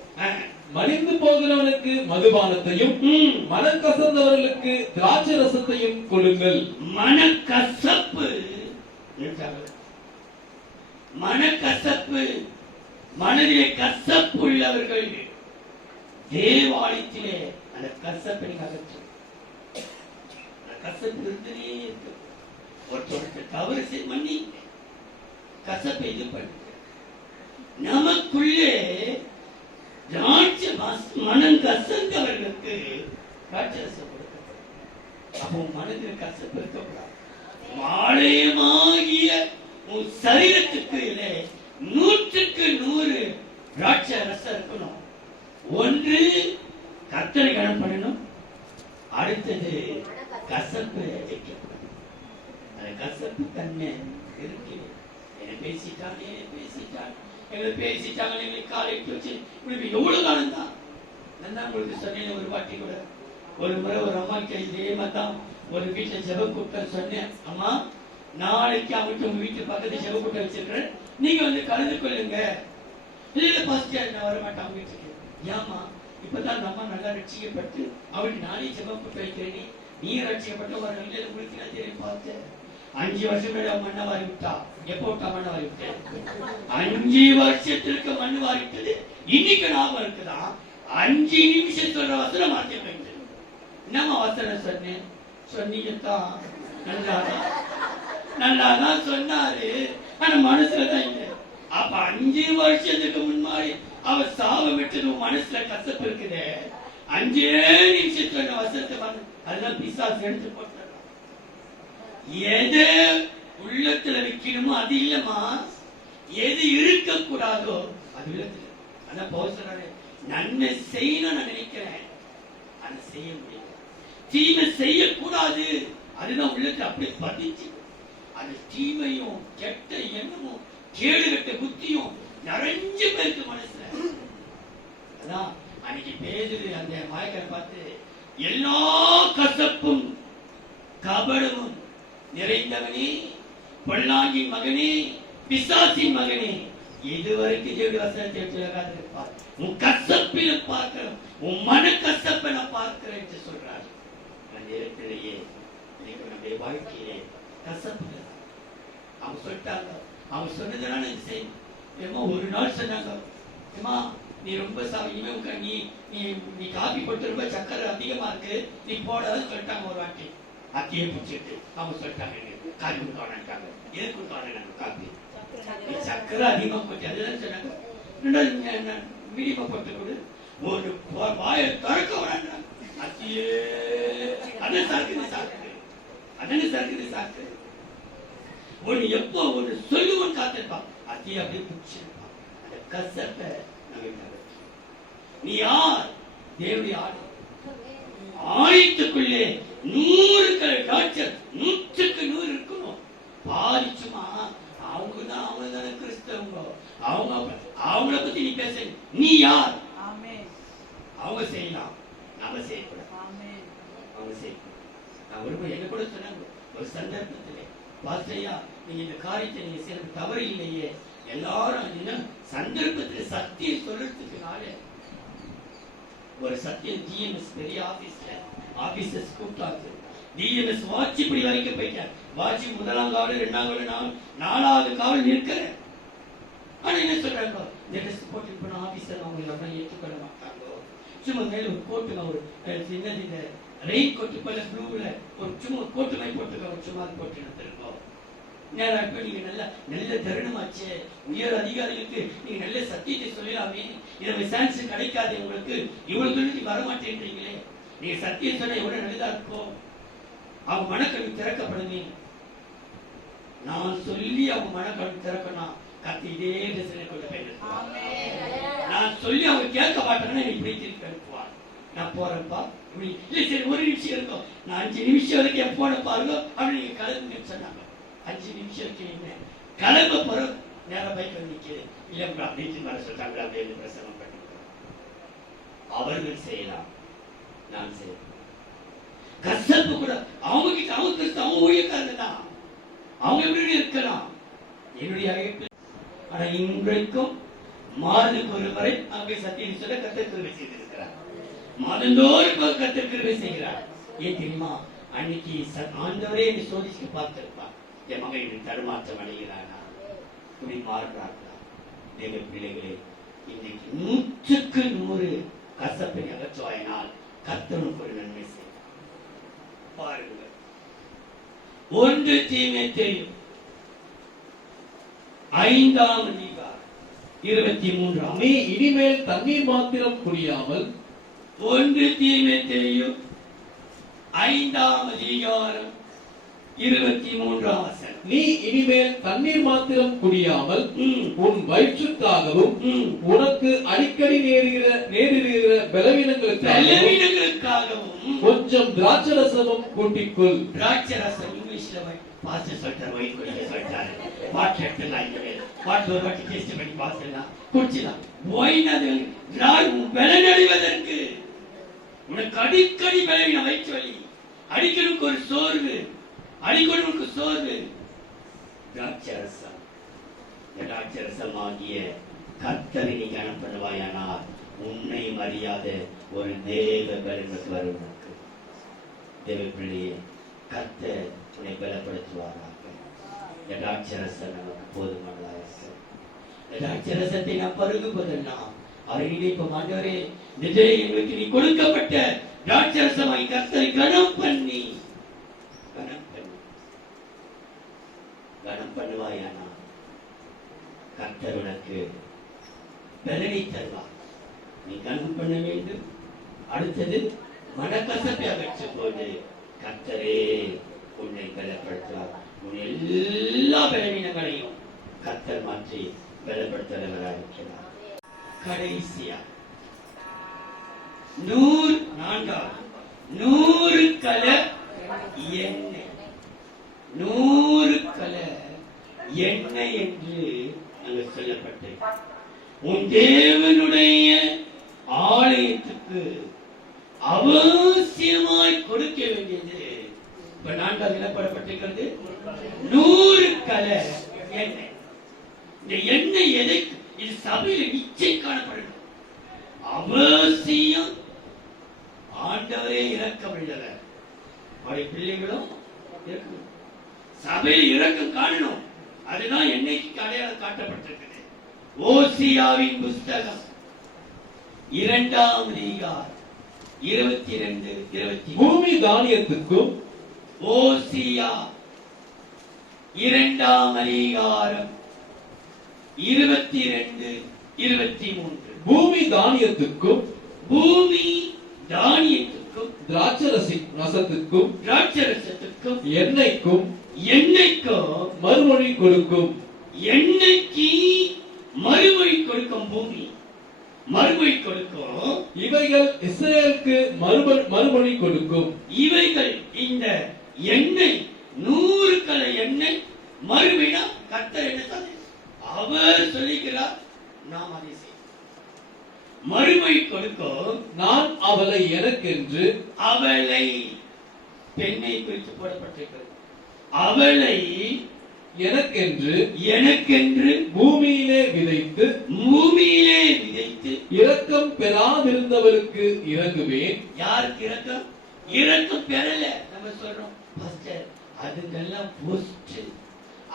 மடிந்து போகிறவனுக்கு மதுபானத்தையும் மனக்கசந்தவர்களுக்கு திராட்சை ரசத்தையும் கொடுங்கள். மனக்கசப்பு மனதிலே கசப்பு உள்ளவர்கள் தேவாலயத்திலே அந்த கசப்பை அகற்றும். கசப்பு இருந்தே இருக்கு. ஒருத்தருக்கு தவறு பண்ணி கசப்பை இது பண்ணு. நமக்குள்ளே மனம் கசந்தவர்களுக்கு ராட்சசம் கொடுக்கப்படும். அப்போ மனதில் கசப்பு இருக்கக்கூடாது. ஆலயமாகிய உன் சரீரத்துக்கு 100க்கு 100 திராட்சை ரசம் இருக்கணும். ஒன்று கர்த்தரை கனம் பண்ணணும். அடுத்தது கசப்பு வைக்கப்படணும். அந்த கசப்பு தன்மை இருக்கு. என்ன பேசிட்டாங்க எங்களை காலைக்கு வச்சு எவ்வளவு காலம் தான். நான் உங்களுக்கு சொன்னேன் ஒரு வாட்டி கூட. ஒரு முறை ஒரு அம்மா இதே மாதிரி தான் ஒரு வீட்டுல ஜெப கூட்டம் சொன்னேன். அம்மா நாளைக்கு அவங்களுக்கு உங்க வீட்டு பக்கத்து செவக்கூட்ட வச்சிருக்கிறேன், நீங்க வந்து கலந்து கொள்ளுங்க. இல்ல பாஸ்டர் நான் வர மாட்டேன் அவங்க வீட்டுக்கு. ஏமா இப்பதான் நம்ம நல்லா ரட்சிக்கப்பட்டு அவளுக்கு நானே செவக்கூட்ட வைக்கிறேன், நீ ரட்சிக்கப்பட்ட ஒரு நல்ல உங்களுக்கு நான் தெரியும் பார்த்தேன். 5 வருஷம் முன்னாடி மண்ணை வாரி விட்டா. எப்ப விட்டா மண்ணை வாரி விட்டேன்? 5 வருஷத்திற்கு மண்ணு வாரி விட்டது இன்னைக்கு ஞாபகம் இருக்குதா? 5 நிமிஷம் சொல்ற வசனம் மாற்றி போயிட்டு. என்னம்மா வசனம் சொன்னேன்? சொன்னீங்கத்தான், நல்லாதான் சொன்னாரு, ஆனா மனசுலதான் இல்லை. அப்ப 5 வருஷத்துக்கு முன்னாடி அவர் சாபம் விட்டது மனசுல கசப்பு இருக்குது. 5 நிமிஷம் சொன்ன வசனத்தை அதெல்லாம் பிசாசு எடுத்து போட்டான். எது உள்ளத்துல வைக்கணுமோ அது இல்லமா, எது இருக்க கூடாதோ அது உள்ளத்துல. அதான் பவுல் சொல்றாரு, நன்மை செய்யணும் நான் நினைக்கிறேன், ஆனா செய்ய முடியல. தீமை செய்யக்கூடாது, அதுதான் உள்ளத்துல அப்படியே பதிச்சு. அந்த தீமையும் கெட்ட எண்ணமும் கேடுகட்ட புத்தியும் நிறைஞ்சு போயிருக்கு மனசுல. அதான் அன்னைக்கு பேதுரு அந்த மாயக்கரை பார்த்து, எல்லா கசப்பும் கபடமும் நிறைந்தவனே, பொல்லாங்கின் மகனே, பிசாசின் மகனே, இதுவரைக்கும் தேவனுடைய வசனத்தை காத்திருப்பார். உன் கசப்பில பார்க்கிறோம், உன் மன கசப்பை நான் பார்க்கிறேன் என்று சொல்றார். அந்த இடத்திலேயே நம்முடைய வாழ்க்கையிலே கசப்பு அவங்க சொல்லிட்டாங்க. அவங்க சொன்னதுனால இது செய்யும். ஏமா ஒரு நாள் சொன்னாங்க, ஏமா நீ ரொம்ப இனிமே நீ நீ நீ காப்பி போட்டு ரொம்ப சக்கரை அதிகமா இருக்கு, நீ போடாதுன்னு சொல்லிட்டாங்க. ஒரு வாட்டி அத்தியை பிடிச்சிட்டு அவங்க சொல்லிட்டாங்க, காப்பி கொடுத்தாங்க. எது கொடுத்தாங்க? காப்பி சக்கரை அதிகமா போச்சு, அதுதான் சொன்னாங்க. மீடியமா போட்டு கொடு, ஒரு வாயை திறக்க வேண்டாம். அத்தியே அதான் சாக்குது, சாக்குது அதானே சாக்குது, சாக்கு ஒண்ணு எப்போ ஒண்ணு சொல்லுவோம் காத்திருப்பான். அத்தியை அப்படியே பிடிச்சிருப்பான். அந்த கசப்பை நம்ம நீ யார்? தேவனுடைய ஆடு. ஆயத்துக்குள்ளே 100 டாக்டர் 100க்கு 100 இருக்கணும். பாதிச்சுமா அவங்க தானே கிறிஸ்தவங்க, அவங்கள பத்தி நீ பேச. நீ யார்? அவங்க செய்யலாம், நாம செய்யக்கூடாது. அவங்க செய்யக்கூடாது. நான் ஒரு என்ன கூட சொன்னாங்க ஒரு சந்தர்ப்பத்திலே, பாஸ்டரையா நீங்க இந்த காரியத்தை நீங்க செய்ய தவறு இல்லையே, எல்லாரும் சந்தர்ப்பத்தில் சத்தியம் சொல்றதுக்குனாலே ஒரு சத்தியம் ஜிஎம்எஸ் பெரிய ஆபீசர்ஸ் கூப்பிட்டாங்க. டிஎம்எஸ் வாட்ச் இப்படி வரைக்கும் போயிட்டார். வாட்சி 1ஆம் காவல் 2ஆம் காவல் 4ஆவது காவல் நிற்கிறேன். ஆனா என்ன சொல்றாங்க, இந்த ட்ரெஸ் போட்டு போன ஆபீசர் அவங்க எல்லாம் ஏற்றுக்கொள்ள மாட்டாங்க. சும்மா மேல ஒரு கோட்டுங்க, ஒரு சின்னது இந்த ரெயின் கோட்டு போல ப்ளூல ஒரு சும்மா கோட்டு மாதிரி போட்டுக்க, ஒரு சும்மா போட்டு நடத்திருக்கோம். நேரம் இப்ப நீங்க நல்ல தருணமாச்சு, உயர் அதிகாரிகளுக்கு நீங்க நல்ல சத்தியத்தை சொல்லலாமே, இதை சான்ஸ் கிடைக்காது உங்களுக்கு, இவ்வளவு சொல்லி வர மாட்டேன்றீங்களே, நீங்க சத்தியம் சொன்னா எவ்வளவு நல்லதா இருக்கும். அவங்க மனக்கல்வி திறக்கப்படுமே. நான் சொல்லி அவங்க மனக்கல்வி திறக்கணும். கத்தி இதே கொண்டு போய் நான் சொல்லி அவங்க கேட்க மாட்டாங்கன்னா இப்படி திருப்பி அனுப்புவாங்க. நான் போறேன்ப்பா இப்படி இல்லை, சரி 1 நிமிஷம் இருக்கும், நான் 5 நிமிஷம் வரைக்கும் என் போன பாருங்க அப்படின்னு நீங்க கிளம்புங்கன்னு சொன்னாங்க. 5 நிமிஷம் இருக்கு, என்ன கிளம்ப போற நேரம் பைக் வந்து நிற்கிறது இல்லை அப்படின்னு வர சொல்றாங்க. அப்படின்னு பிரசவம் பண்ணி அவர்கள் செய்யலாம், நான் செய்யலாம். கசப்பு கூட அவங்க கிட்ட, அவங்க கிறிஸ்து, அவங்க ஊழியக்காரங்க தான், அவங்க எப்படி இருக்கலாம். என்னுடைய அழைப்பு ஆனா இன்றைக்கும் மாதத்துக்கு ஒரு முறை அங்கே சத்தியம் சொல்ல கர்த்தர் கிருபை செய்திருக்கிறார். மாதந்தோறும் கர்த்தர் கிருபை செய்கிறார். ஏன் தெரியுமா? அன்னைக்கு ஆண்டவரே என்னை சோதிச்சு பார்த்திருப்பார். என் மகன் இன்னும் தடுமாற்றம் அடைகிறானா, இப்படி மாறுறாங்களா? தேவ பிள்ளைகளே, இன்னைக்கு 100க்கு 100 கசப்பை அகற்றுவாயினால் கர்த்தருக்கு ஒரு நன்மை செய்யும். பாருங்கள், 1 தீமோத்தேயு 5ஆம் அதிகாரம் 23. நீ இனிமேல் தண்ணீர் மாத்திரம் குடியாமல், 1 தீமோத்தேயு 5ஆம் அதிகாரம் 23 வசனம். நீ இனிமேல் தண்ணீர் மாத்திரம் குடியாமல் உன் வயிற்றுக்காகவும் உனக்கு அடிக்கடி நேரிடுகிற பலவீனங்களுக்காகவும் கொஞ்சம் திராட்சரசமும் கூட்டிக்கொள். திராட்சரசம் இங்கிலீஷ்ல பாஸ்டர் சொல்றாரு, ஒயின் குடிக்க சொல்றாரு. வாட்டர் எடுத்துலாம், வாட்டர் ஒரு வாட்டி டேஸ்ட் பண்ணி பாஸ்டர்லாம் குடிச்சுலாம். ஒயின் அது பலனடைவதற்கு, உனக்கு அடிக்கடி பலவீனம், வயிற்று வலி, அடிக்கடி ஒரு சோர்வு, அடிக்கடி சோர்வு, திராட்சரசம். திராட்சரசமாகிய கர்த்தரை நீ கனம் பண்ணுவாயானால் உன்னை அறியாத ஒரு தேவ பலனுக்கு வரும். உனக்கு தேவ பிள்ளையே, கர்த்தர் உன்னை பலப்படுத்துவாராக. திராட்சரசம் நமக்கு போதுமானதாக இருக்கு. திராட்சரசத்தை நாம் பருகுவதெல்லாம் அவரை நினைப்போம். ஆண்டவரே, எங்களுக்கு நீ கொடுக்கப்பட்ட திராட்சரசமாய் கர்த்தரை கனம் பண்ணி கனம் பண்ணுவாயானா கர்த்தர் உனக்கு பலனை தருவார். நீ கனம் பண்ண வேண்டும். அடுத்தது மனக்கசப்பை அகற்றும் போது கர்த்தரே உன்னை பலப்படுத்துவார். உன் எல்லா பலவீனங்களையும் கர்த்தர் மாற்றி பலப்படுத்துகிறவராயிருக்கிறார். கடைசியா 100 கல எண்ணெய், 100 கல எண்ணெய் என்று அங்கு சொல்லப்பட்டது. உன் தேவனுடைய ஆலயத்துக்கு அவசியமாய் கொடுக்க வேண்டியது இப்ப 4வது இனப்படப்பட்டிருக்கிறது 100 கல எண்ணெய். இந்த எண்ணெய் எதைக்கு? இது சபையில நிச்சயம் காணப்படணும். அவசியம். ஆண்டவரே இரக்கம் உள்ளவர், அவருடைய பிள்ளைகளும் இருக்கணும். சபையில் இரக்கம் காணணும். அதுதான் எண்ணெய்க்கு அடையாளம் காட்டப்பட்டிருக்கிறது. ஓசியாவின் புஸ்தகம் 2ஆம் அதிகாரம் 22-23. பூமி தானியத்துக்கும் ஓசியா 2ஆம் அதிகாரம் 22-23. பூமி தானியத்துக்கும் பூமி தானியத்துக்கும் திராட்சரசத்துக்கும் எண்ணெய்க்கும் மறுமொழி கொடுக்கும். எண்ணெய்க்கு மறுமொழி கொடுக்கும். பூமி மறுமொழி கொடுக்கும். இவைகள் இஸ்ரேலுக்கு மறுமொழி கொடுக்கும். இவைகள் இந்த எண்ணெய் 100 கல எண்ணெய் மறுமொழினா கர்த்தர் என்ன சொல்றார்? அவர் சொல்லுகிறார், நாம் அதை செய்வோம். மறுமொழி கொடுக்கும். நான் அவளை எனக்கென்று, அவளை பெண்ணை குறித்து போடப்பட்டிருக்கிறது. அவளை எனக்கென்று பூமியிலே விதைத்து இரக்கம் பெறாதிருந்தவளுக்கு இறங்குவேன். யாருக்கு இரக்கம்? இரக்கம் பெறல. நம்ம சொல்றோம் பாஸ்டர், அதுக்கெல்லாம் போஸ்ட்,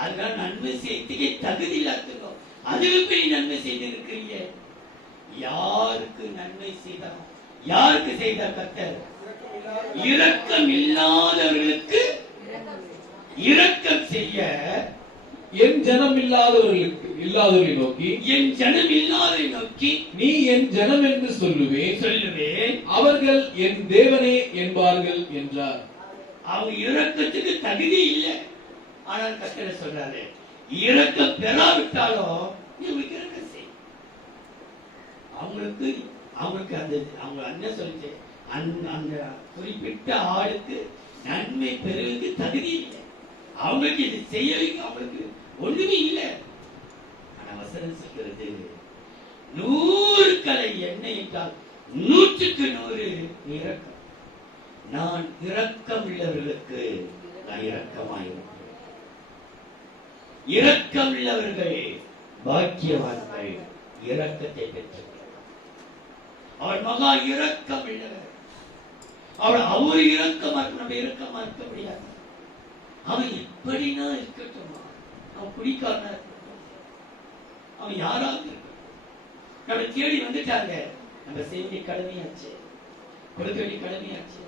அதெல்லாம் நன்மை செய்யறதுக்கே தகுதி இல்லாதோ, அதுக்கு போய் நன்மை செய்து இருக்கிறீங்க. யாருக்கு நன்மை செய்தார்? யாருக்கு செய்தார் கர்த்தர்? இரக்கம் இல்லாதவர்களுக்கு இரக்கம் செய்ய, என் ஜனம் இல்லாதவர்களை நோக்கி, என் ஜனம் இல்லாதவரை நோக்கி நீ என் ஜனம் என்று சொல்லுவேன். அவர்கள் என் தேவனே என்பார்கள் என்றார். அவங்க இரக்கத்துக்கு தகுதி இல்லை. ஆனால் கர்த்தர் சொல்றாரு, இரக்கம் பெறாவிட்டாலும் நீ இரக்கம் செய். அவங்களுக்கு அந்த அவங்க அண்ணன் சொல்லிச்சு, அந்த குறிப்பிட்ட ஆளுக்கு நன்மை பெறுவதற்கு தகுதி இல்லை. அவங்களுக்கு இது செய்ய வைக்க அவங்களுக்கு ஒண்ணுமே இல்லை. ஆனா வசனம் சொல்கிறது 100 கலை எண்ணெய் என்றால் 100க்கு 100 இரக்கம். நான் இரக்கம் உள்ளவர்களுக்கு நான் இரக்கமாயிருக்கிறேன். இரக்கம் உள்ளவர்கள் பாக்கியவான்கள், இரக்கத்தை பெற்றவர்கள். அவர் மகா இரக்கம் உள்ளவர். அவர் இரக்கமா இருக்க, நம்ம இரக்கமா இருக்க முடியாது. அவன் எப்படின்னா இருக்கட்டும், அவன் குடிக்காரனா இருக்கட்டும், அவன் யாராவது இருக்கட்டும், நம்ம தேடி வந்துட்டாங்க, நம்ம செய்ய வேண்டிய கடமையாச்சு, கொடுக்க வேண்டிய கடமையாச்சு.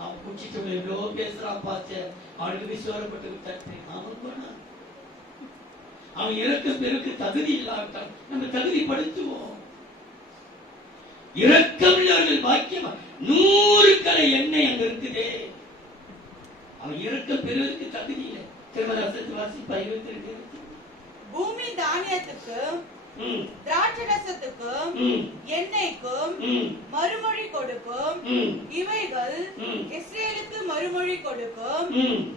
அவன் குடிச்சிட்டு எவ்வளோ பேசுறான் பார்த்து அவனுக்கு விசுவாரப்பட்டு விட்டாரு. அவன் போனா அவன் இறக்க பெருக்கு தகுதி இல்லாவிட்டால் நம்ம தகுதிப்படுத்துவோம். இரக்கமுள்ளவர்கள் பாக்கியமா. 100 கலை எண்ணெய் அங்க இருக்குதே, அவன் இரக்கம் பெறுவதற்கு தகுதி இல்லை. திருமணத்தை வாசிப்பா 22. பூமி தானியத்துக்கும் திராட்சரசத்துக்கும் எண்ணெய்க்கும் மறுமொழி கொடுக்கும். இவைகள் இஸ்ரேலுக்கு மறுமொழி கொடுக்கும்.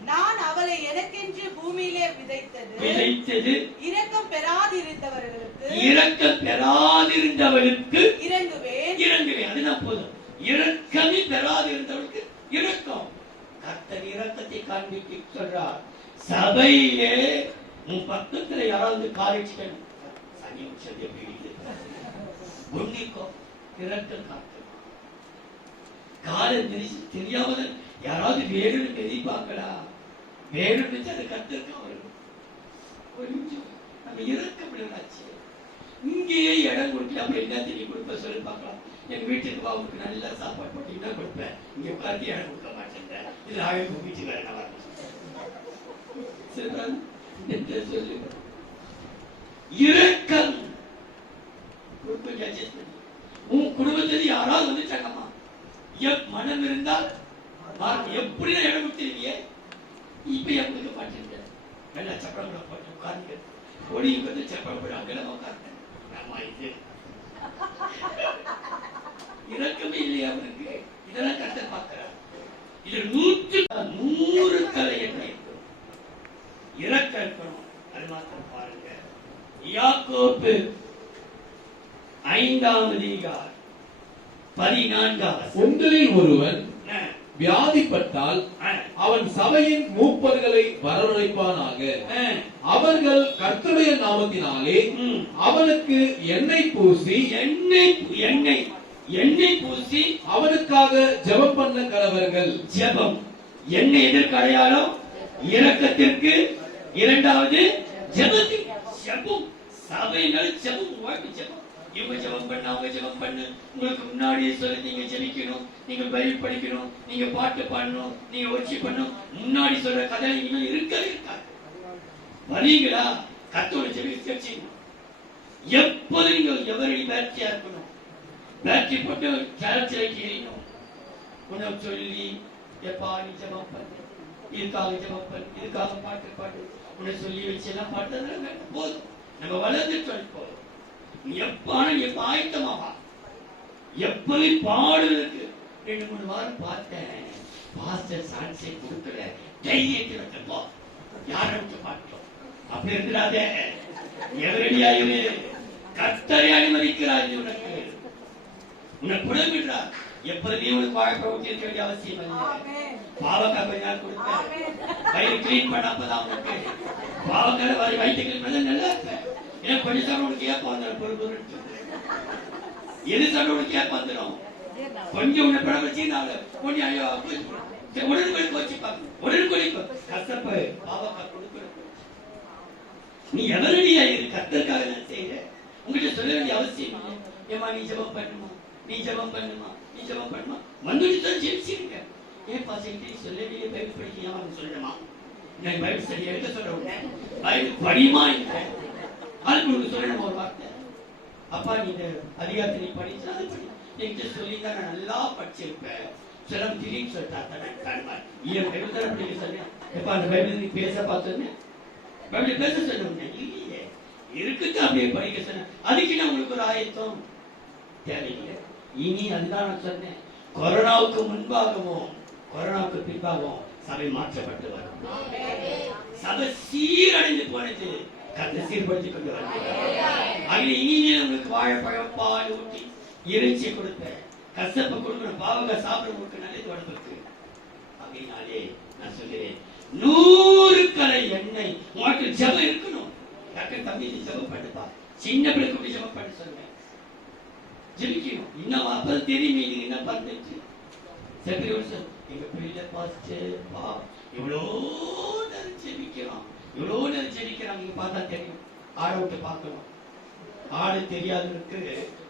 நான் அவளை எனக்கென்று பூமியிலே விதைத்தது இரக்கம் பெறாதிருந்தவர்களுக்கு இறங்குவேன். அதுதான் போதும். இரக்கமே பெறாதிருந்தவர்களுக்கு இரக்கம். கர்த்தர் இரக்கத்தை காண்பிக்க சொல்றார். சபையிலே உன் பக்கத்துல யாராவது காலிச்சிக்கணும் சனி உச்சத்தை ஒன்னிக்கோ இரக்கம் காத்து காலம் தெரியாம யாராவது வேணும்னு தெரிப்பாங்களா வேணும்னு அதை கத்திருக்க அவர்கள் ஒரு நிமிஷம் நம்ம இறக்கம் விடாச்சு இங்கேயே இடம் கொடுக்கல அப்படி என்ன தெரிய கொடுப்ப சொல்லி பார்க்கலாம் எங்க வீட்டுக்கு வா உங்களுக்கு நல்லா சாப்பாடு போட்டீங்கன்னா கொடுப்பேன் இங்க உட்காந்து இடம் கொடுக்க மாட்டேன் இது ஆயுள் வீட்டு வேற என்ன வரணும் சொல்லு இரக்கம் உன் குடும்பத்தில் யாராவது வந்துட்டாங்கம்மா மனம் இருந்தால் எப்படி இடம் கொடுத்துருவியே இப்ப என் கொடுக்க மாட்டேன் நல்லா சப்பளம் போட்டு உட்கார்ந்து கொடியும் வந்து சப்பளம் போட்டு அங்கே உட்கார்ந்தேன் இரக்கமே இல்லையா அவனுக்கு இதெல்லாம் கஷ்ட பார்க்கிறார் இது 100 தலை என்ன இருக்கும் இறக்க இருக்கணும் அது மாத்திரம் பாருங்க யாக்கோபு 5ஆம் அதிகாரம் 14 உங்களில் ஒருவன் வியாதிப்பட்டால் அவன் சபையின் மூப்பர்களை வரவழைப்பானாக அவர்கள் கர்த்தருடைய நாமத்தினாலே அவனுக்கு எண்ணெய் பூசி அவனுக்காக ஜெபம் பண்ண கடவர்கள். ஜெபம் எண்ணெய் எதற்கு அடையாளம்? இரக்கத்திற்கு. இரண்டாவது ஜெபத்துக்கு. ஜெபம் சபையினால் ஜெபம் வாழ்க்கை ஜெபம். இவங்க ஜெபம் பண்ண அவங்க ஜெபம் பண்ணு உங்களுக்கு முன்னாடியே சொல்லி நீங்க ஜெபிக்கணும், நீங்க பைபிள் படிக்கணும், நீங்க பாட்டு பாடணும், நீங்க ஒர்ச்சி பண்ணணும். முன்னாடி சொல்ற கதை இனிமேல் இருக்கவே இருக்காது. வரீங்களா கத்தோட ஜெபிச்சு எப்போது நீங்க எவரையும் பேட்டரியா இருக்கணும். பேட்டரி போட்டு சர்ச்சில் எரியணும். உனக்கு சொல்லி எப்பா நீ ஜெபம் பண்ணு, இதுக்காக ஜெபம் பண்ணு, இதுக்காக பாட்டு பாடு உன்னை சொல்லி வச்சு எல்லாம் பாட்டு போதும். நம்ம வளர்ந்துட்டு போதும். எப்ப ஆயத்தமாவா எப்படி பாடுறதுக்கு 2-3 வாரம் பார்த்தேன். பாஸ்டர் சான்ஸை கொடுக்கல தைரியத்தில் வைக்கப்போ யாரை விட்டு பாட்டோம் அப்படி இருக்கிறாதே. எவரடியாயிரு கர்த்தரை அனுமதிக்கிறார். உனக்கு உனக்கு புடமிடுறார். எப்போதுமே உனக்கு வாழைப்பழம் ஊற்றி இருக்க வேண்டிய அவசியம் இல்லை. பாவக்காய் கொஞ்ச நாள் கொடுத்தேன் வயிறு கிளீன் பண்ண அப்பதான் உனக்கு பாவக்காய் வயிற்று கிளீன் பண்ண நல்லா இருப்பேன். ஏன்னா கொஞ்சம் சாப்பிட உனக்கு ஏப்ப வந்துடும் பொறுப்பு எது சாப்பிட உனக்கு ஏப்ப வந்துடும். கொஞ்சம் உன்னை படம் வச்சு கொஞ்சம் ஐயோ உடனுக்குள்ள வச்சு பார்க்கணும். உடனுக்குள்ள கஷ்டப்ப பாவக்காய் கொடுக்கணும். நீ எவரடியா இரு கத்தற்காக நான் செய்யறேன். உங்ககிட்ட சொல்ல வேண்டிய அவசியம் இல்லை. ஏமா நீ ஜெபம் பண்ணுமா, நீ ஜெபம் பண்ணுமா, நீ ஜெபம் பண்ணுமா வந்துட்டு தான் ஜெபிச்சிருக்க. ஏன் பாசிட்டு சொல்லவே பைபிள் படிக்கையா சொல்லணுமா? நான் பைபிள் ஸ்டடி எடுக்க சொல்றேன். பைபிள் படிமா இல்லை அதுக்கு சொல்லணும் ஒரு வார்த்தை. அப்பா நீங்க அதிகாரத்தை நீ படிச்சு அது படி என்கிட்ட சொல்லி தான் நான் நல்லா படிச்சிருப்பேன். சிலம் திடீர்னு சொல்லிட்டாங்க பைபிள் தான் படிக்க சொன்னேன். எப்ப அந்த பைபிள் நீ பேச பார்த்தோன்னு பைபிள் பேச சொன்னேன். இல்லையே இருக்குட்டு அப்படியே படிக்க சொன்னேன். அதுக்கு நான் உங்களுக்கு ஒரு ஆயத்தம் தேவையில்லை. இனி அதுதான் நான் சொன்னேன். கொரோனாவுக்கு முன்பாகவும் கொரோனாவுக்கு பின்பாகவும் சபை மாற்றப்பட்டு வரும். சபை சீரடைந்து போனது கத்தை சீர்படுத்திக் கொண்டு வருகிறார். இனிமே உங்களுக்கு வாழைப்பழம் பால் ஊட்டி இறைச்சி கொடுப்பேன். கசப்பை கொடுக்கணும். பாவக சாப்பிட உங்களுக்கு நல்லது உடம்புக்கு. அப்படின்னாலே நான் சொல்கிறேன் 100 கலை எண்ணெய் உங்களுக்கு ஜெபம் இருக்கணும். டக்குனு தம்பி ஜெபம் பண்ணுப்பா. சின்ன பிள்ளைக்கு ஜெபம் பண்ண சொல்றேன். ஜெபிக்கணும். இன்னும் அப்ப தெரியுமே நீங்க என்ன பண்ணுச்சு. சரி வருஷம் எங்க பிள்ளை பாஸ்ட் எவ்வளோ நேரம் ஜெபிக்கிறோம், எவ்வளோ நேரம் ஜெபிக்கிறாங்க. நீங்க பார்த்தா தெரியும். ஆடை விட்டு பார்க்கணும். ஆடு தெரியாதவருக்கு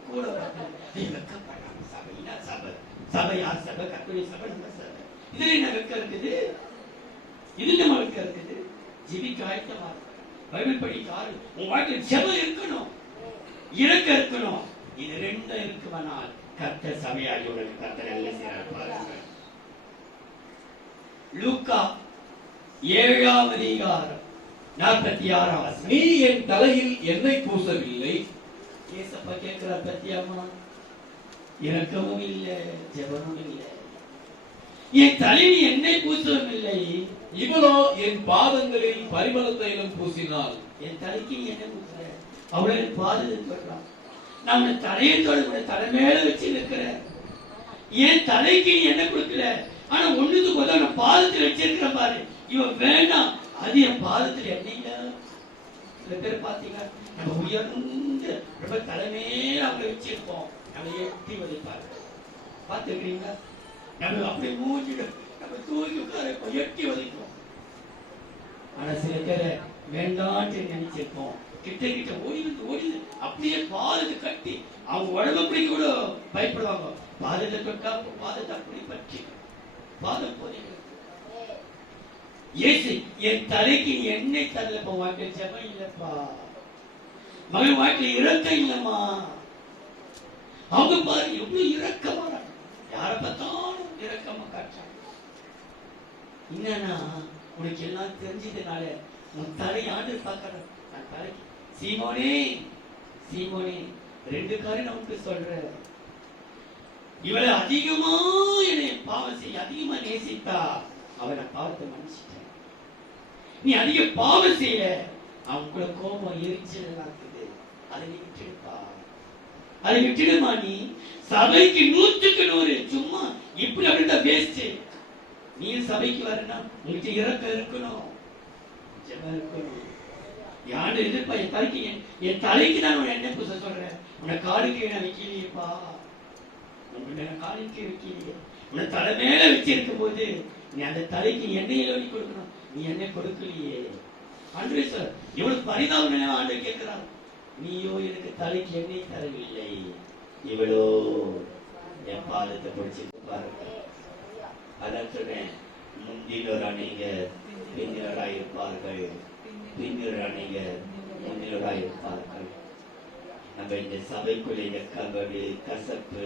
கூட வெக்கப்படுறாங்க. சபைனா சபை, சபை யார் சபை? கற்பனை சபை, நம்ம சபை. இதுல என்ன வெக்கம் இருக்குது? இது நம்ம வெக்கம் இருக்குது. ஜெபிக்க ஆயத்தமா பைபிள் படிக்காரு. உன் வாழ்க்கையில் ஜெபம் இருக்கணும், இறக்க இருக்கணும். இது ரெண்டும் இருக்குமானால் கர்த்தர் சபையாகி உனக்கு கர்த்தர் நல்ல செய்யறார். லூக்கா 7ஆம் அதிகாரம் 46ஆம் வசனம். நீ என் தலையில் எண்ணெய் பூசவில்லை. ஏசப்பா கேட்கிறார் பத்தியாமா. இரக்கமும் இல்லை, ஜெபமும் இல்லை. என் தலையில் எண்ணெய் பூசவும் இல்லை. இவளோ என் பாதங்களில் பரிமள தைலம் பூசினாள். என் தலைக்கு என்ன பூசுற? அவளை பாதத்தில் சொல்றான். நம்ம தலையை தொட தலை மேல வச்சு இருக்கிற என் தலைக்கு நீ என்ன கொடுக்கல. ஆனா ஒண்ணுக்கு போத பாதத்தில் வச்சிருக்கிற பாரு. இவன் வேண்டாம் அது என் பாதத்தில் என்னைங்க சில பேர் பாத்தீங்கன்னா நம்ம உயர்ந்து ரொம்ப தலைமையில அவங்களை வச்சிருப்போம், நம்ம எட்டி வதைப்பாரு பாத்துக்கிறீங்களா? நம்ம அப்படியே மூஞ்சிட்டு நம்ம தூக்கி உட்கார எட்டி வதைப்போம். ஆனா சில பேரை வேண்டான்னு நினைச்சிருப்போம், கிட்ட கிட்ட ஓடி வந்து அப்படியே பாதத்தை கட்டி அவங்க உடம்பு பிடிக்க கூட பயப்படுவாங்க. பாதத்தை தொட்டா பாதத்தை அப்படி பற்றி பாதம் போறீங்க. ஏசு என் தலைக்கு எண்ணெய் தரலப்பா, வாழ்க்கை ஜெபம் இல்லப்பா, மகன் வாழ்க்கை இறக்கம் இல்லம்மா. அவங்க பாரு எவ்வளவு இறக்கமா, யார பார்த்தாலும் இறக்கமா காட்டுறாங்க. என்னன்னா உனக்கு எல்லாம் தெரிஞ்சதுனால உன் தலை ஆண்டு பார்க்கற நான் தலைக்கு சீமோனே சீமோனே 2 காரியம் நமக்கு சொல்ற, இவளை அதிகமா என்னை பாவம் செய்ய அதிகமா நேசித்தா அவனை பாவத்தை மன்னிச்சிட்டேன். நீ அதிக பாவம் செய்யல, அவங்கள கோபம் எரிச்சல் இருக்குது, அதை நீ விட்டுடுப்பா, அதை விட்டுடுமா. நீ சபைக்கு 100க்கு 100 சும்மா இப்படி அப்படின்னா வேஸ்ட். நீ சபைக்கு வரணும், உங்ககிட்ட இறக்கம் இருக்கணும், ஜெபம் இருக்கணும். யாரு எதிர்ப்பா என் தலைக்கு, என் தலைக்கு தான் உன்னை என்ன புதுசா சொல்றேன், உன்னை காலுக்கு நான் வைக்கலையேப்பா, உங்களை நான் காலுக்கு வைக்கலையே, உன்னை தலை மேல வச்சிருக்கும் போது நீ அந்த தலைக்கு எண்ணெயில நீ கொடுக்கணும், நீ எண்ணெய் கொடுக்கலையே. ஆண்டவரே சார் இவளுக்கு பரிதாபம் என்ன ஆண்டவர் கேட்கிறான், நீயோ எனக்கு தலைக்கு எண்ணெய் தரவில்லை, இவளோ என் பாதத்தை பிடிச்சி பாருங்க. அதான் சொல்றேன், முந்தினோர் அநேகர் பின்னராயிருப்பார்கள், பின்னர் அநேகர் முன்னிலராயிருப்பார்கள். நம்ம இந்த சபைக்குள்ள இந்த கபடு கசப்பு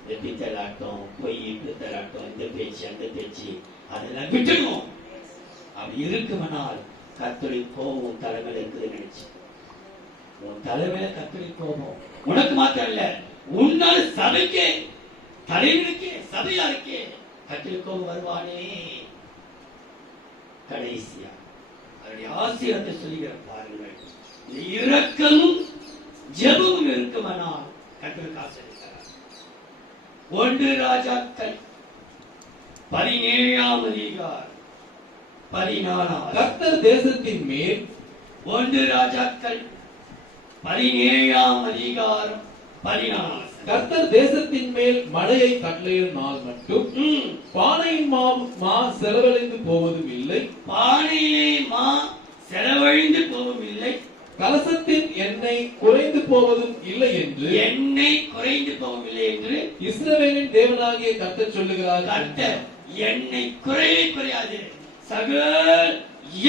இந்த பித்தலாட்டம் பொய் பித்தலாட்டம் இந்த பேச்சு அந்த பேச்சு அதெல்லாம் விட்டுணும். அப்படி இருக்குமானால் கர்த்தருடைய கோபம் தலைமையில இருக்குது நினைச்சு, உன் தலைமையில கர்த்தருடைய கோபம் உனக்கு மாத்திரம் இல்ல, உன்னால சபைக்கே தலைவனுக்கே சபையாருக்கே கர்த்தருடைய கோபம் வருவானே. கடைசியா அதனுடைய ஆசீர்வாதத்தை சொல்லுகிற பாருங்கள், இரக்கமும் ஜெபமும் இருக்குமானால் கர்த்தருக்கு ஆசீர்வதிக்கிறார். 1 ராஜாக்கள் 17ஆம் அதிகாரம் 14. கர்த்தர் தேசத்தின் மேல் 1 ராஜாக்கள் 17ஆம் அதிகாரம் 14. கர்த்தர் தேசத்தின் மேல் மழையை கட்டளையிடும் நாள் மட்டும் பானையின் மா செலவழிந்து போவதும் இல்லை, பானையிலே மா செலவழிந்து போவதும் இல்லை, கலசத்தின் எண்ணெய் குறைந்து போவதும் இல்லை என்று எண்ணெய் குறைந்து போவதும் இல்லை என்று இஸ்ரவேலின் தேவனாகிய கர்த்தர் சொல்லுகிறார். கர்த்தர் எண்ணெய் குறையே குறையாது, சகல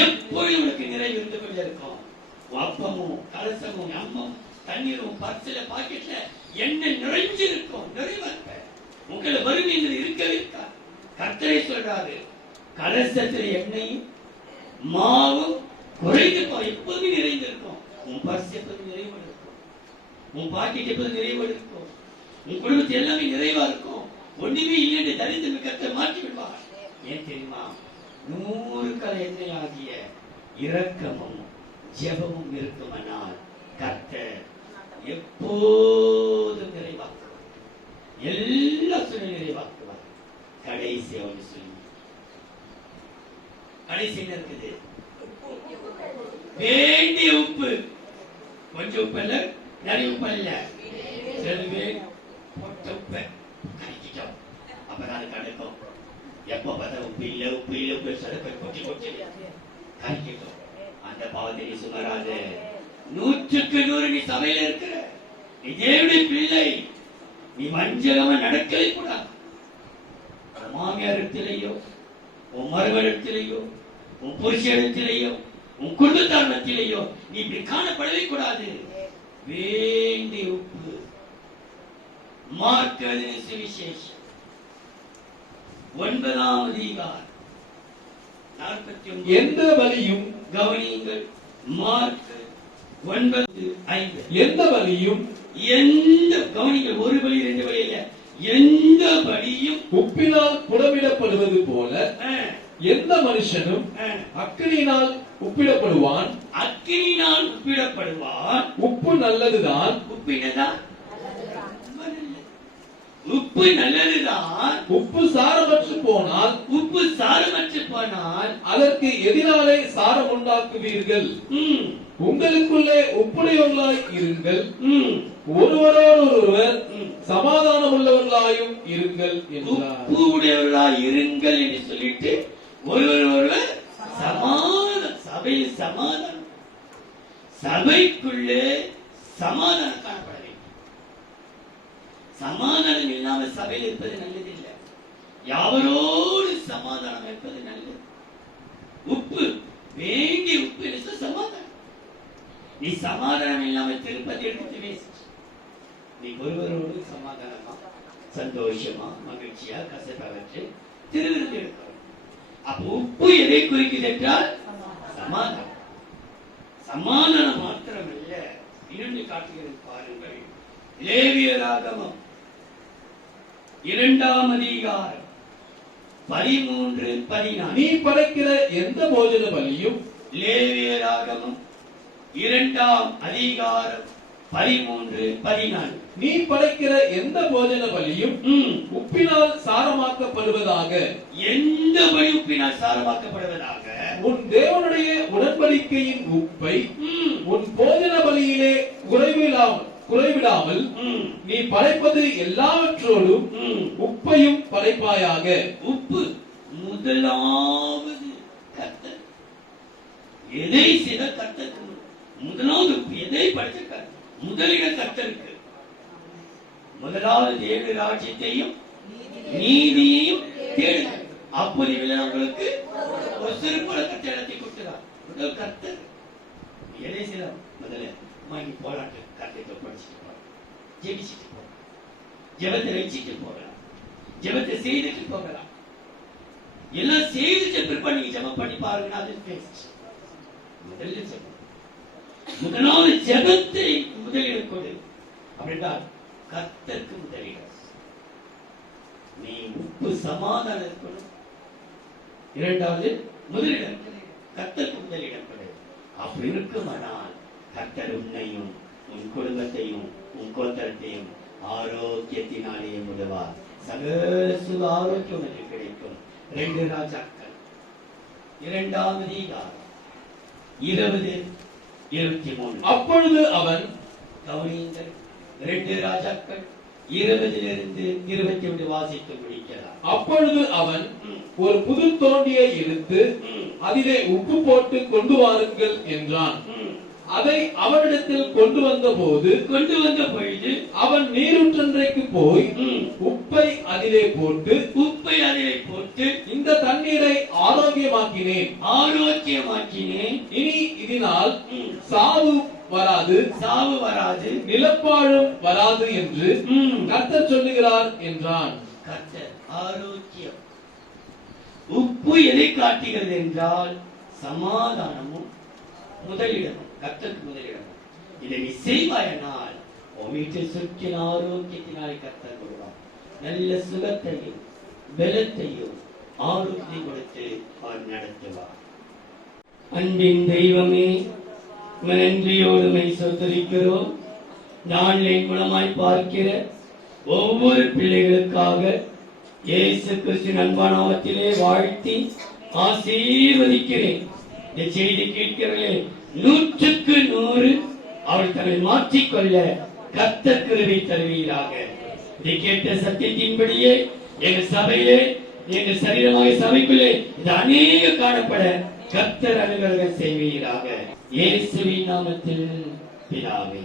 எப்பொழுது உனக்கு நிறைவு இருந்து கொண்டே இருக்கும். அப்பமும் கலசமும் அம்மம் தண்ணீரும் பர்சில பாக்கெட்ல எண்ணெய் நிறைஞ்சிருக்கும், நிறைவாக்க உங்களை வறுமை இருக்கவே இருக்கா. கர்த்தரே சொல்றாரு, கலசத்துல எண்ணெயும் மாவும் குறைந்து எப்போதுமே நிறைந்திருக்கும். உன் பர்ஸ் எப்போது நிறைவோடு இருக்கும், உன் பாக்கெட் எப்போது நிறைவோடு இருக்கும், உன் குடும்பத்தில் எல்லாமே நிறைவா இருக்கும். ஒண்ணுமே இல்லை தரித்திர கர்த்தர் மாற்றி விடுவார். ஏன் தெரியுமா? 100 கல எண்ணெய் ஆகிய இரக்கமும் ஜெபமும் இருக்குமானால் கர்த்தர் எப்போதும் நிறைவாக்குவார், எல்லா சூழ்நிலை நிறைவாக்குவார். கடைசி ஒன்று சொல்லி, கடைசி என்ன இருக்குது? வேண்டிய உப்பு, கொஞ்சம் உப்பு இல்ல, நிறைய உப்பு இல்ல, போட்ட உப்பை கரைக்கிட்டோம், அப்பதான் கிடைக்கும். எப்ப பார்த்தா உப்பு இல்ல உப்பு இல்ல உப்பு சரப்பை கொட்டி கொட்டி கரைக்கிட்டோம். அந்த பாவத்தை நீ சுமராத. 100க்கு 100 நீ சபையில இருக்கிற, நீ தேவனுடைய பிள்ளை, நீ வஞ்சகமா நடக்கவே கூடாது. மாமியாரிடத்திலேயோ உன் மருமகளிடத்திலேயோ உன் புருஷனிடத்திலேயோ உன் குடும்பத்தாரிடத்திலேயோ நீ இப்படி காணப்படவே கூடாது. வேண்டிய உப்பு. மார்க் எழுதின சுவிசேஷம் 9ஆம் அதிகாரம் 49. எந்த வலியும் கவனியுங்கள், மார்க் 9:5. எந்த வலியும் எந்த கவனிங்கள், ஒரு வழி 2 வழி இல்ல, எந்த வழியும் உப்பினால் புடமிடப்படுவது போல எந்த மனுஷனும் அக்கினியினால் உப்பிடப்படுவான், அக்கினியினால் உப்பிடப்படுவான். உப்பு நல்லதுதான், உப்பினதான் உப்பு நல்லதுதான். உப்பு சாரமற்று போனால் உப்பு சாரமற்று போனால் அதற்கு எதிராலே சாரம் உண்டாக்குவீர்கள். ம், உங்களுக்குள்ளே ஒப்புடையவர்களாய் இருங்கள், ம். ஒருவரோடொருவர் சமாதானம் உள்ளவர்களாயும் இருங்கள் என்றார். உப்பு உடையவர்களாய் இருங்கள் என்று சொல்லிட்டு ஒருவர் சமாதானம், சபையில் சமாதானம், சபைக்குள்ளே சமாதானம் காணப்பட வேண்டும். சமாதானம் இல்லாமல் சபையில் இருப்பது நல்லதில்லை. யாவரோடு சமாதானம் இருப்பது நல்லது. உப்பு, வேண்டிய உப்பு என்று சமாதானம். நீ சமாதானம் இல்லாமல் திருப்பதி எடுத்து வேஸ்ட். நீ ஒருவரோடு சமாதானமா, சந்தோஷமா, மகிழ்ச்சியா, கசப்பவற்றை திருவிருந்து எடுக்கணும். அப்போ உப்பு எதை குறிக்குது என்றால் சமாதானம். சமாதானம் மாத்திரமல்ல, இரண்டு காட்டுகிறது பாருங்கள். லேவியராகமம் 2ஆம் அதிகாரம் 13-14. நீ படைக்கிற எந்த போஜன பலியும், லேவியராகமம் 2ஆம் அதிகாரம் 13-14. நீ படைக்கிற எந்த போஜன பலியும் உப்பினால் சாரமாக்கப்படுவதாக, எந்த பலி உப்பினால் சாரமாக்கப்படுவதாக, உன் தேவனுடைய உடன்படிக்கையின் உப்பை ம், உன் போஜன பலியிலே குறைவிடாமல் ம், நீ படைப்பது எல்லாவற்றோடும் ம். உப்பையும் படைப்பாயாக. உப்பு முதலாவது கர்த்தர். எதை செய்த கர்த்தருக்கு முதலாவது உப்பு. எதை படைத்த முதலிட கர்த்தருக்கு. முதலாவது தேவ ராஜ்யத்தையும் நீதியையும் தேடுங்கள், அப்போது உங்களுக்கு ஒரு சிறுபட கட்டடத்தை கொடுக்கிறார். முதல் கர்த்தர். எதை செய்தார்? முதல்ல வாங்கி போராட்டு கர்த்தத்தை படிச்சுட்டு போறார், ஜெபிச்சுட்டு போறார், ஜெபத்தை வச்சுட்டு போகலாம், ஜெபத்தை செய்துட்டு போகலாம். எல்லாம் செய்துட்டு பிற்பாடு நீங்க ஜெபம் பண்ணி பாருங்க. அது பெஸ்ட். முதல்ல ஜெபம். முதலாவது ஜெபத்தை முதலிடம் கொடு. அப்படின்றால் கர்த்தருக்கு முதலிடம். நீ உப்பு சமாதானம் இருக்கணும். இரண்டாவது முதலிடம் கர்த்தருக்கு முதலிடம் கொடு. அப்படி இருக்குமானால் கர்த்தர் உன்னையும் உன் குடும்பத்தையும் உன் கோத்திரத்தையும் ஆரோக்கியத்தினாலே முழுவார். சகல சுக ஆரோக்கியம் உனக்கு கிடைக்கும். 2 ராஜாக்கள் 2ஆம் அதிகாரம் 20-23. அப்பொழுது அவன், கவனியுங்கள், 2 ராஜாக்கள் 20-21 வாசித்து முடிக்கிறார். அப்பொழுது அவன் ஒரு புது தோண்டியை எடுத்து அதிலே உப்பு போட்டு கொண்டு வாருங்கள் என்றான். அதை அவனிடத்தில் கொண்டு வந்த பொழுது அவன் நீரூற்றன்றைக்கு போய் உப்பை அதிலே போட்டு இந்த தண்ணீரை ஆரோக்கியமாக்கினேன். இனி இதனால் சாவு வராது, நிலப்பாழும் வராது என்று கர்த்தர் சொல்லுகிறார் என்றான். கர்த்தர் ஆரோக்கியம். உப்பு எதை காட்டுகிறது என்றால் சமாதானமும் முதலிடமும், கர்த்தருக்கு முதலிடமும். இதை நீ செய்வாயனால் உன் வீட்டை சுற்றின ஆரோக்கியத்தினாலே கர்த்தர் கொடுவார். நல்ல சுகத்தையும் பலத்தையும் ஆரோக்கியம் கொடுத்து அவர் நடத்துவார். அன்பின் தெய்வமே, நன்றியோடு மை சொத்தரிக்கிறோம். ஆன்லைன் மூலமாய் பார்க்கிற ஒவ்வொரு பிள்ளைகளுக்காக இயேசு கிறிஸ்துவின் அன்பான நாமத்திலே வாழ்த்தி ஆசீர்வதிக்கிறேன். இந்த செய்தி கேட்கிறவர்களே 100க்கு 100 அவள் தன்னை மாற்றிக்கொள்ள கர்த்தர் கிருபை தருவீராக. இதை கேட்ட சத்தியத்தின்படியே எங்கள் சபையிலே, எங்கள் சரீரமாக சபைக்குள்ளே இது அநேக காணப்பட கர்த்தர் அனுகிரகம் செய்வீராக. இயேசுவின் நாமத்தில் பிதாவே.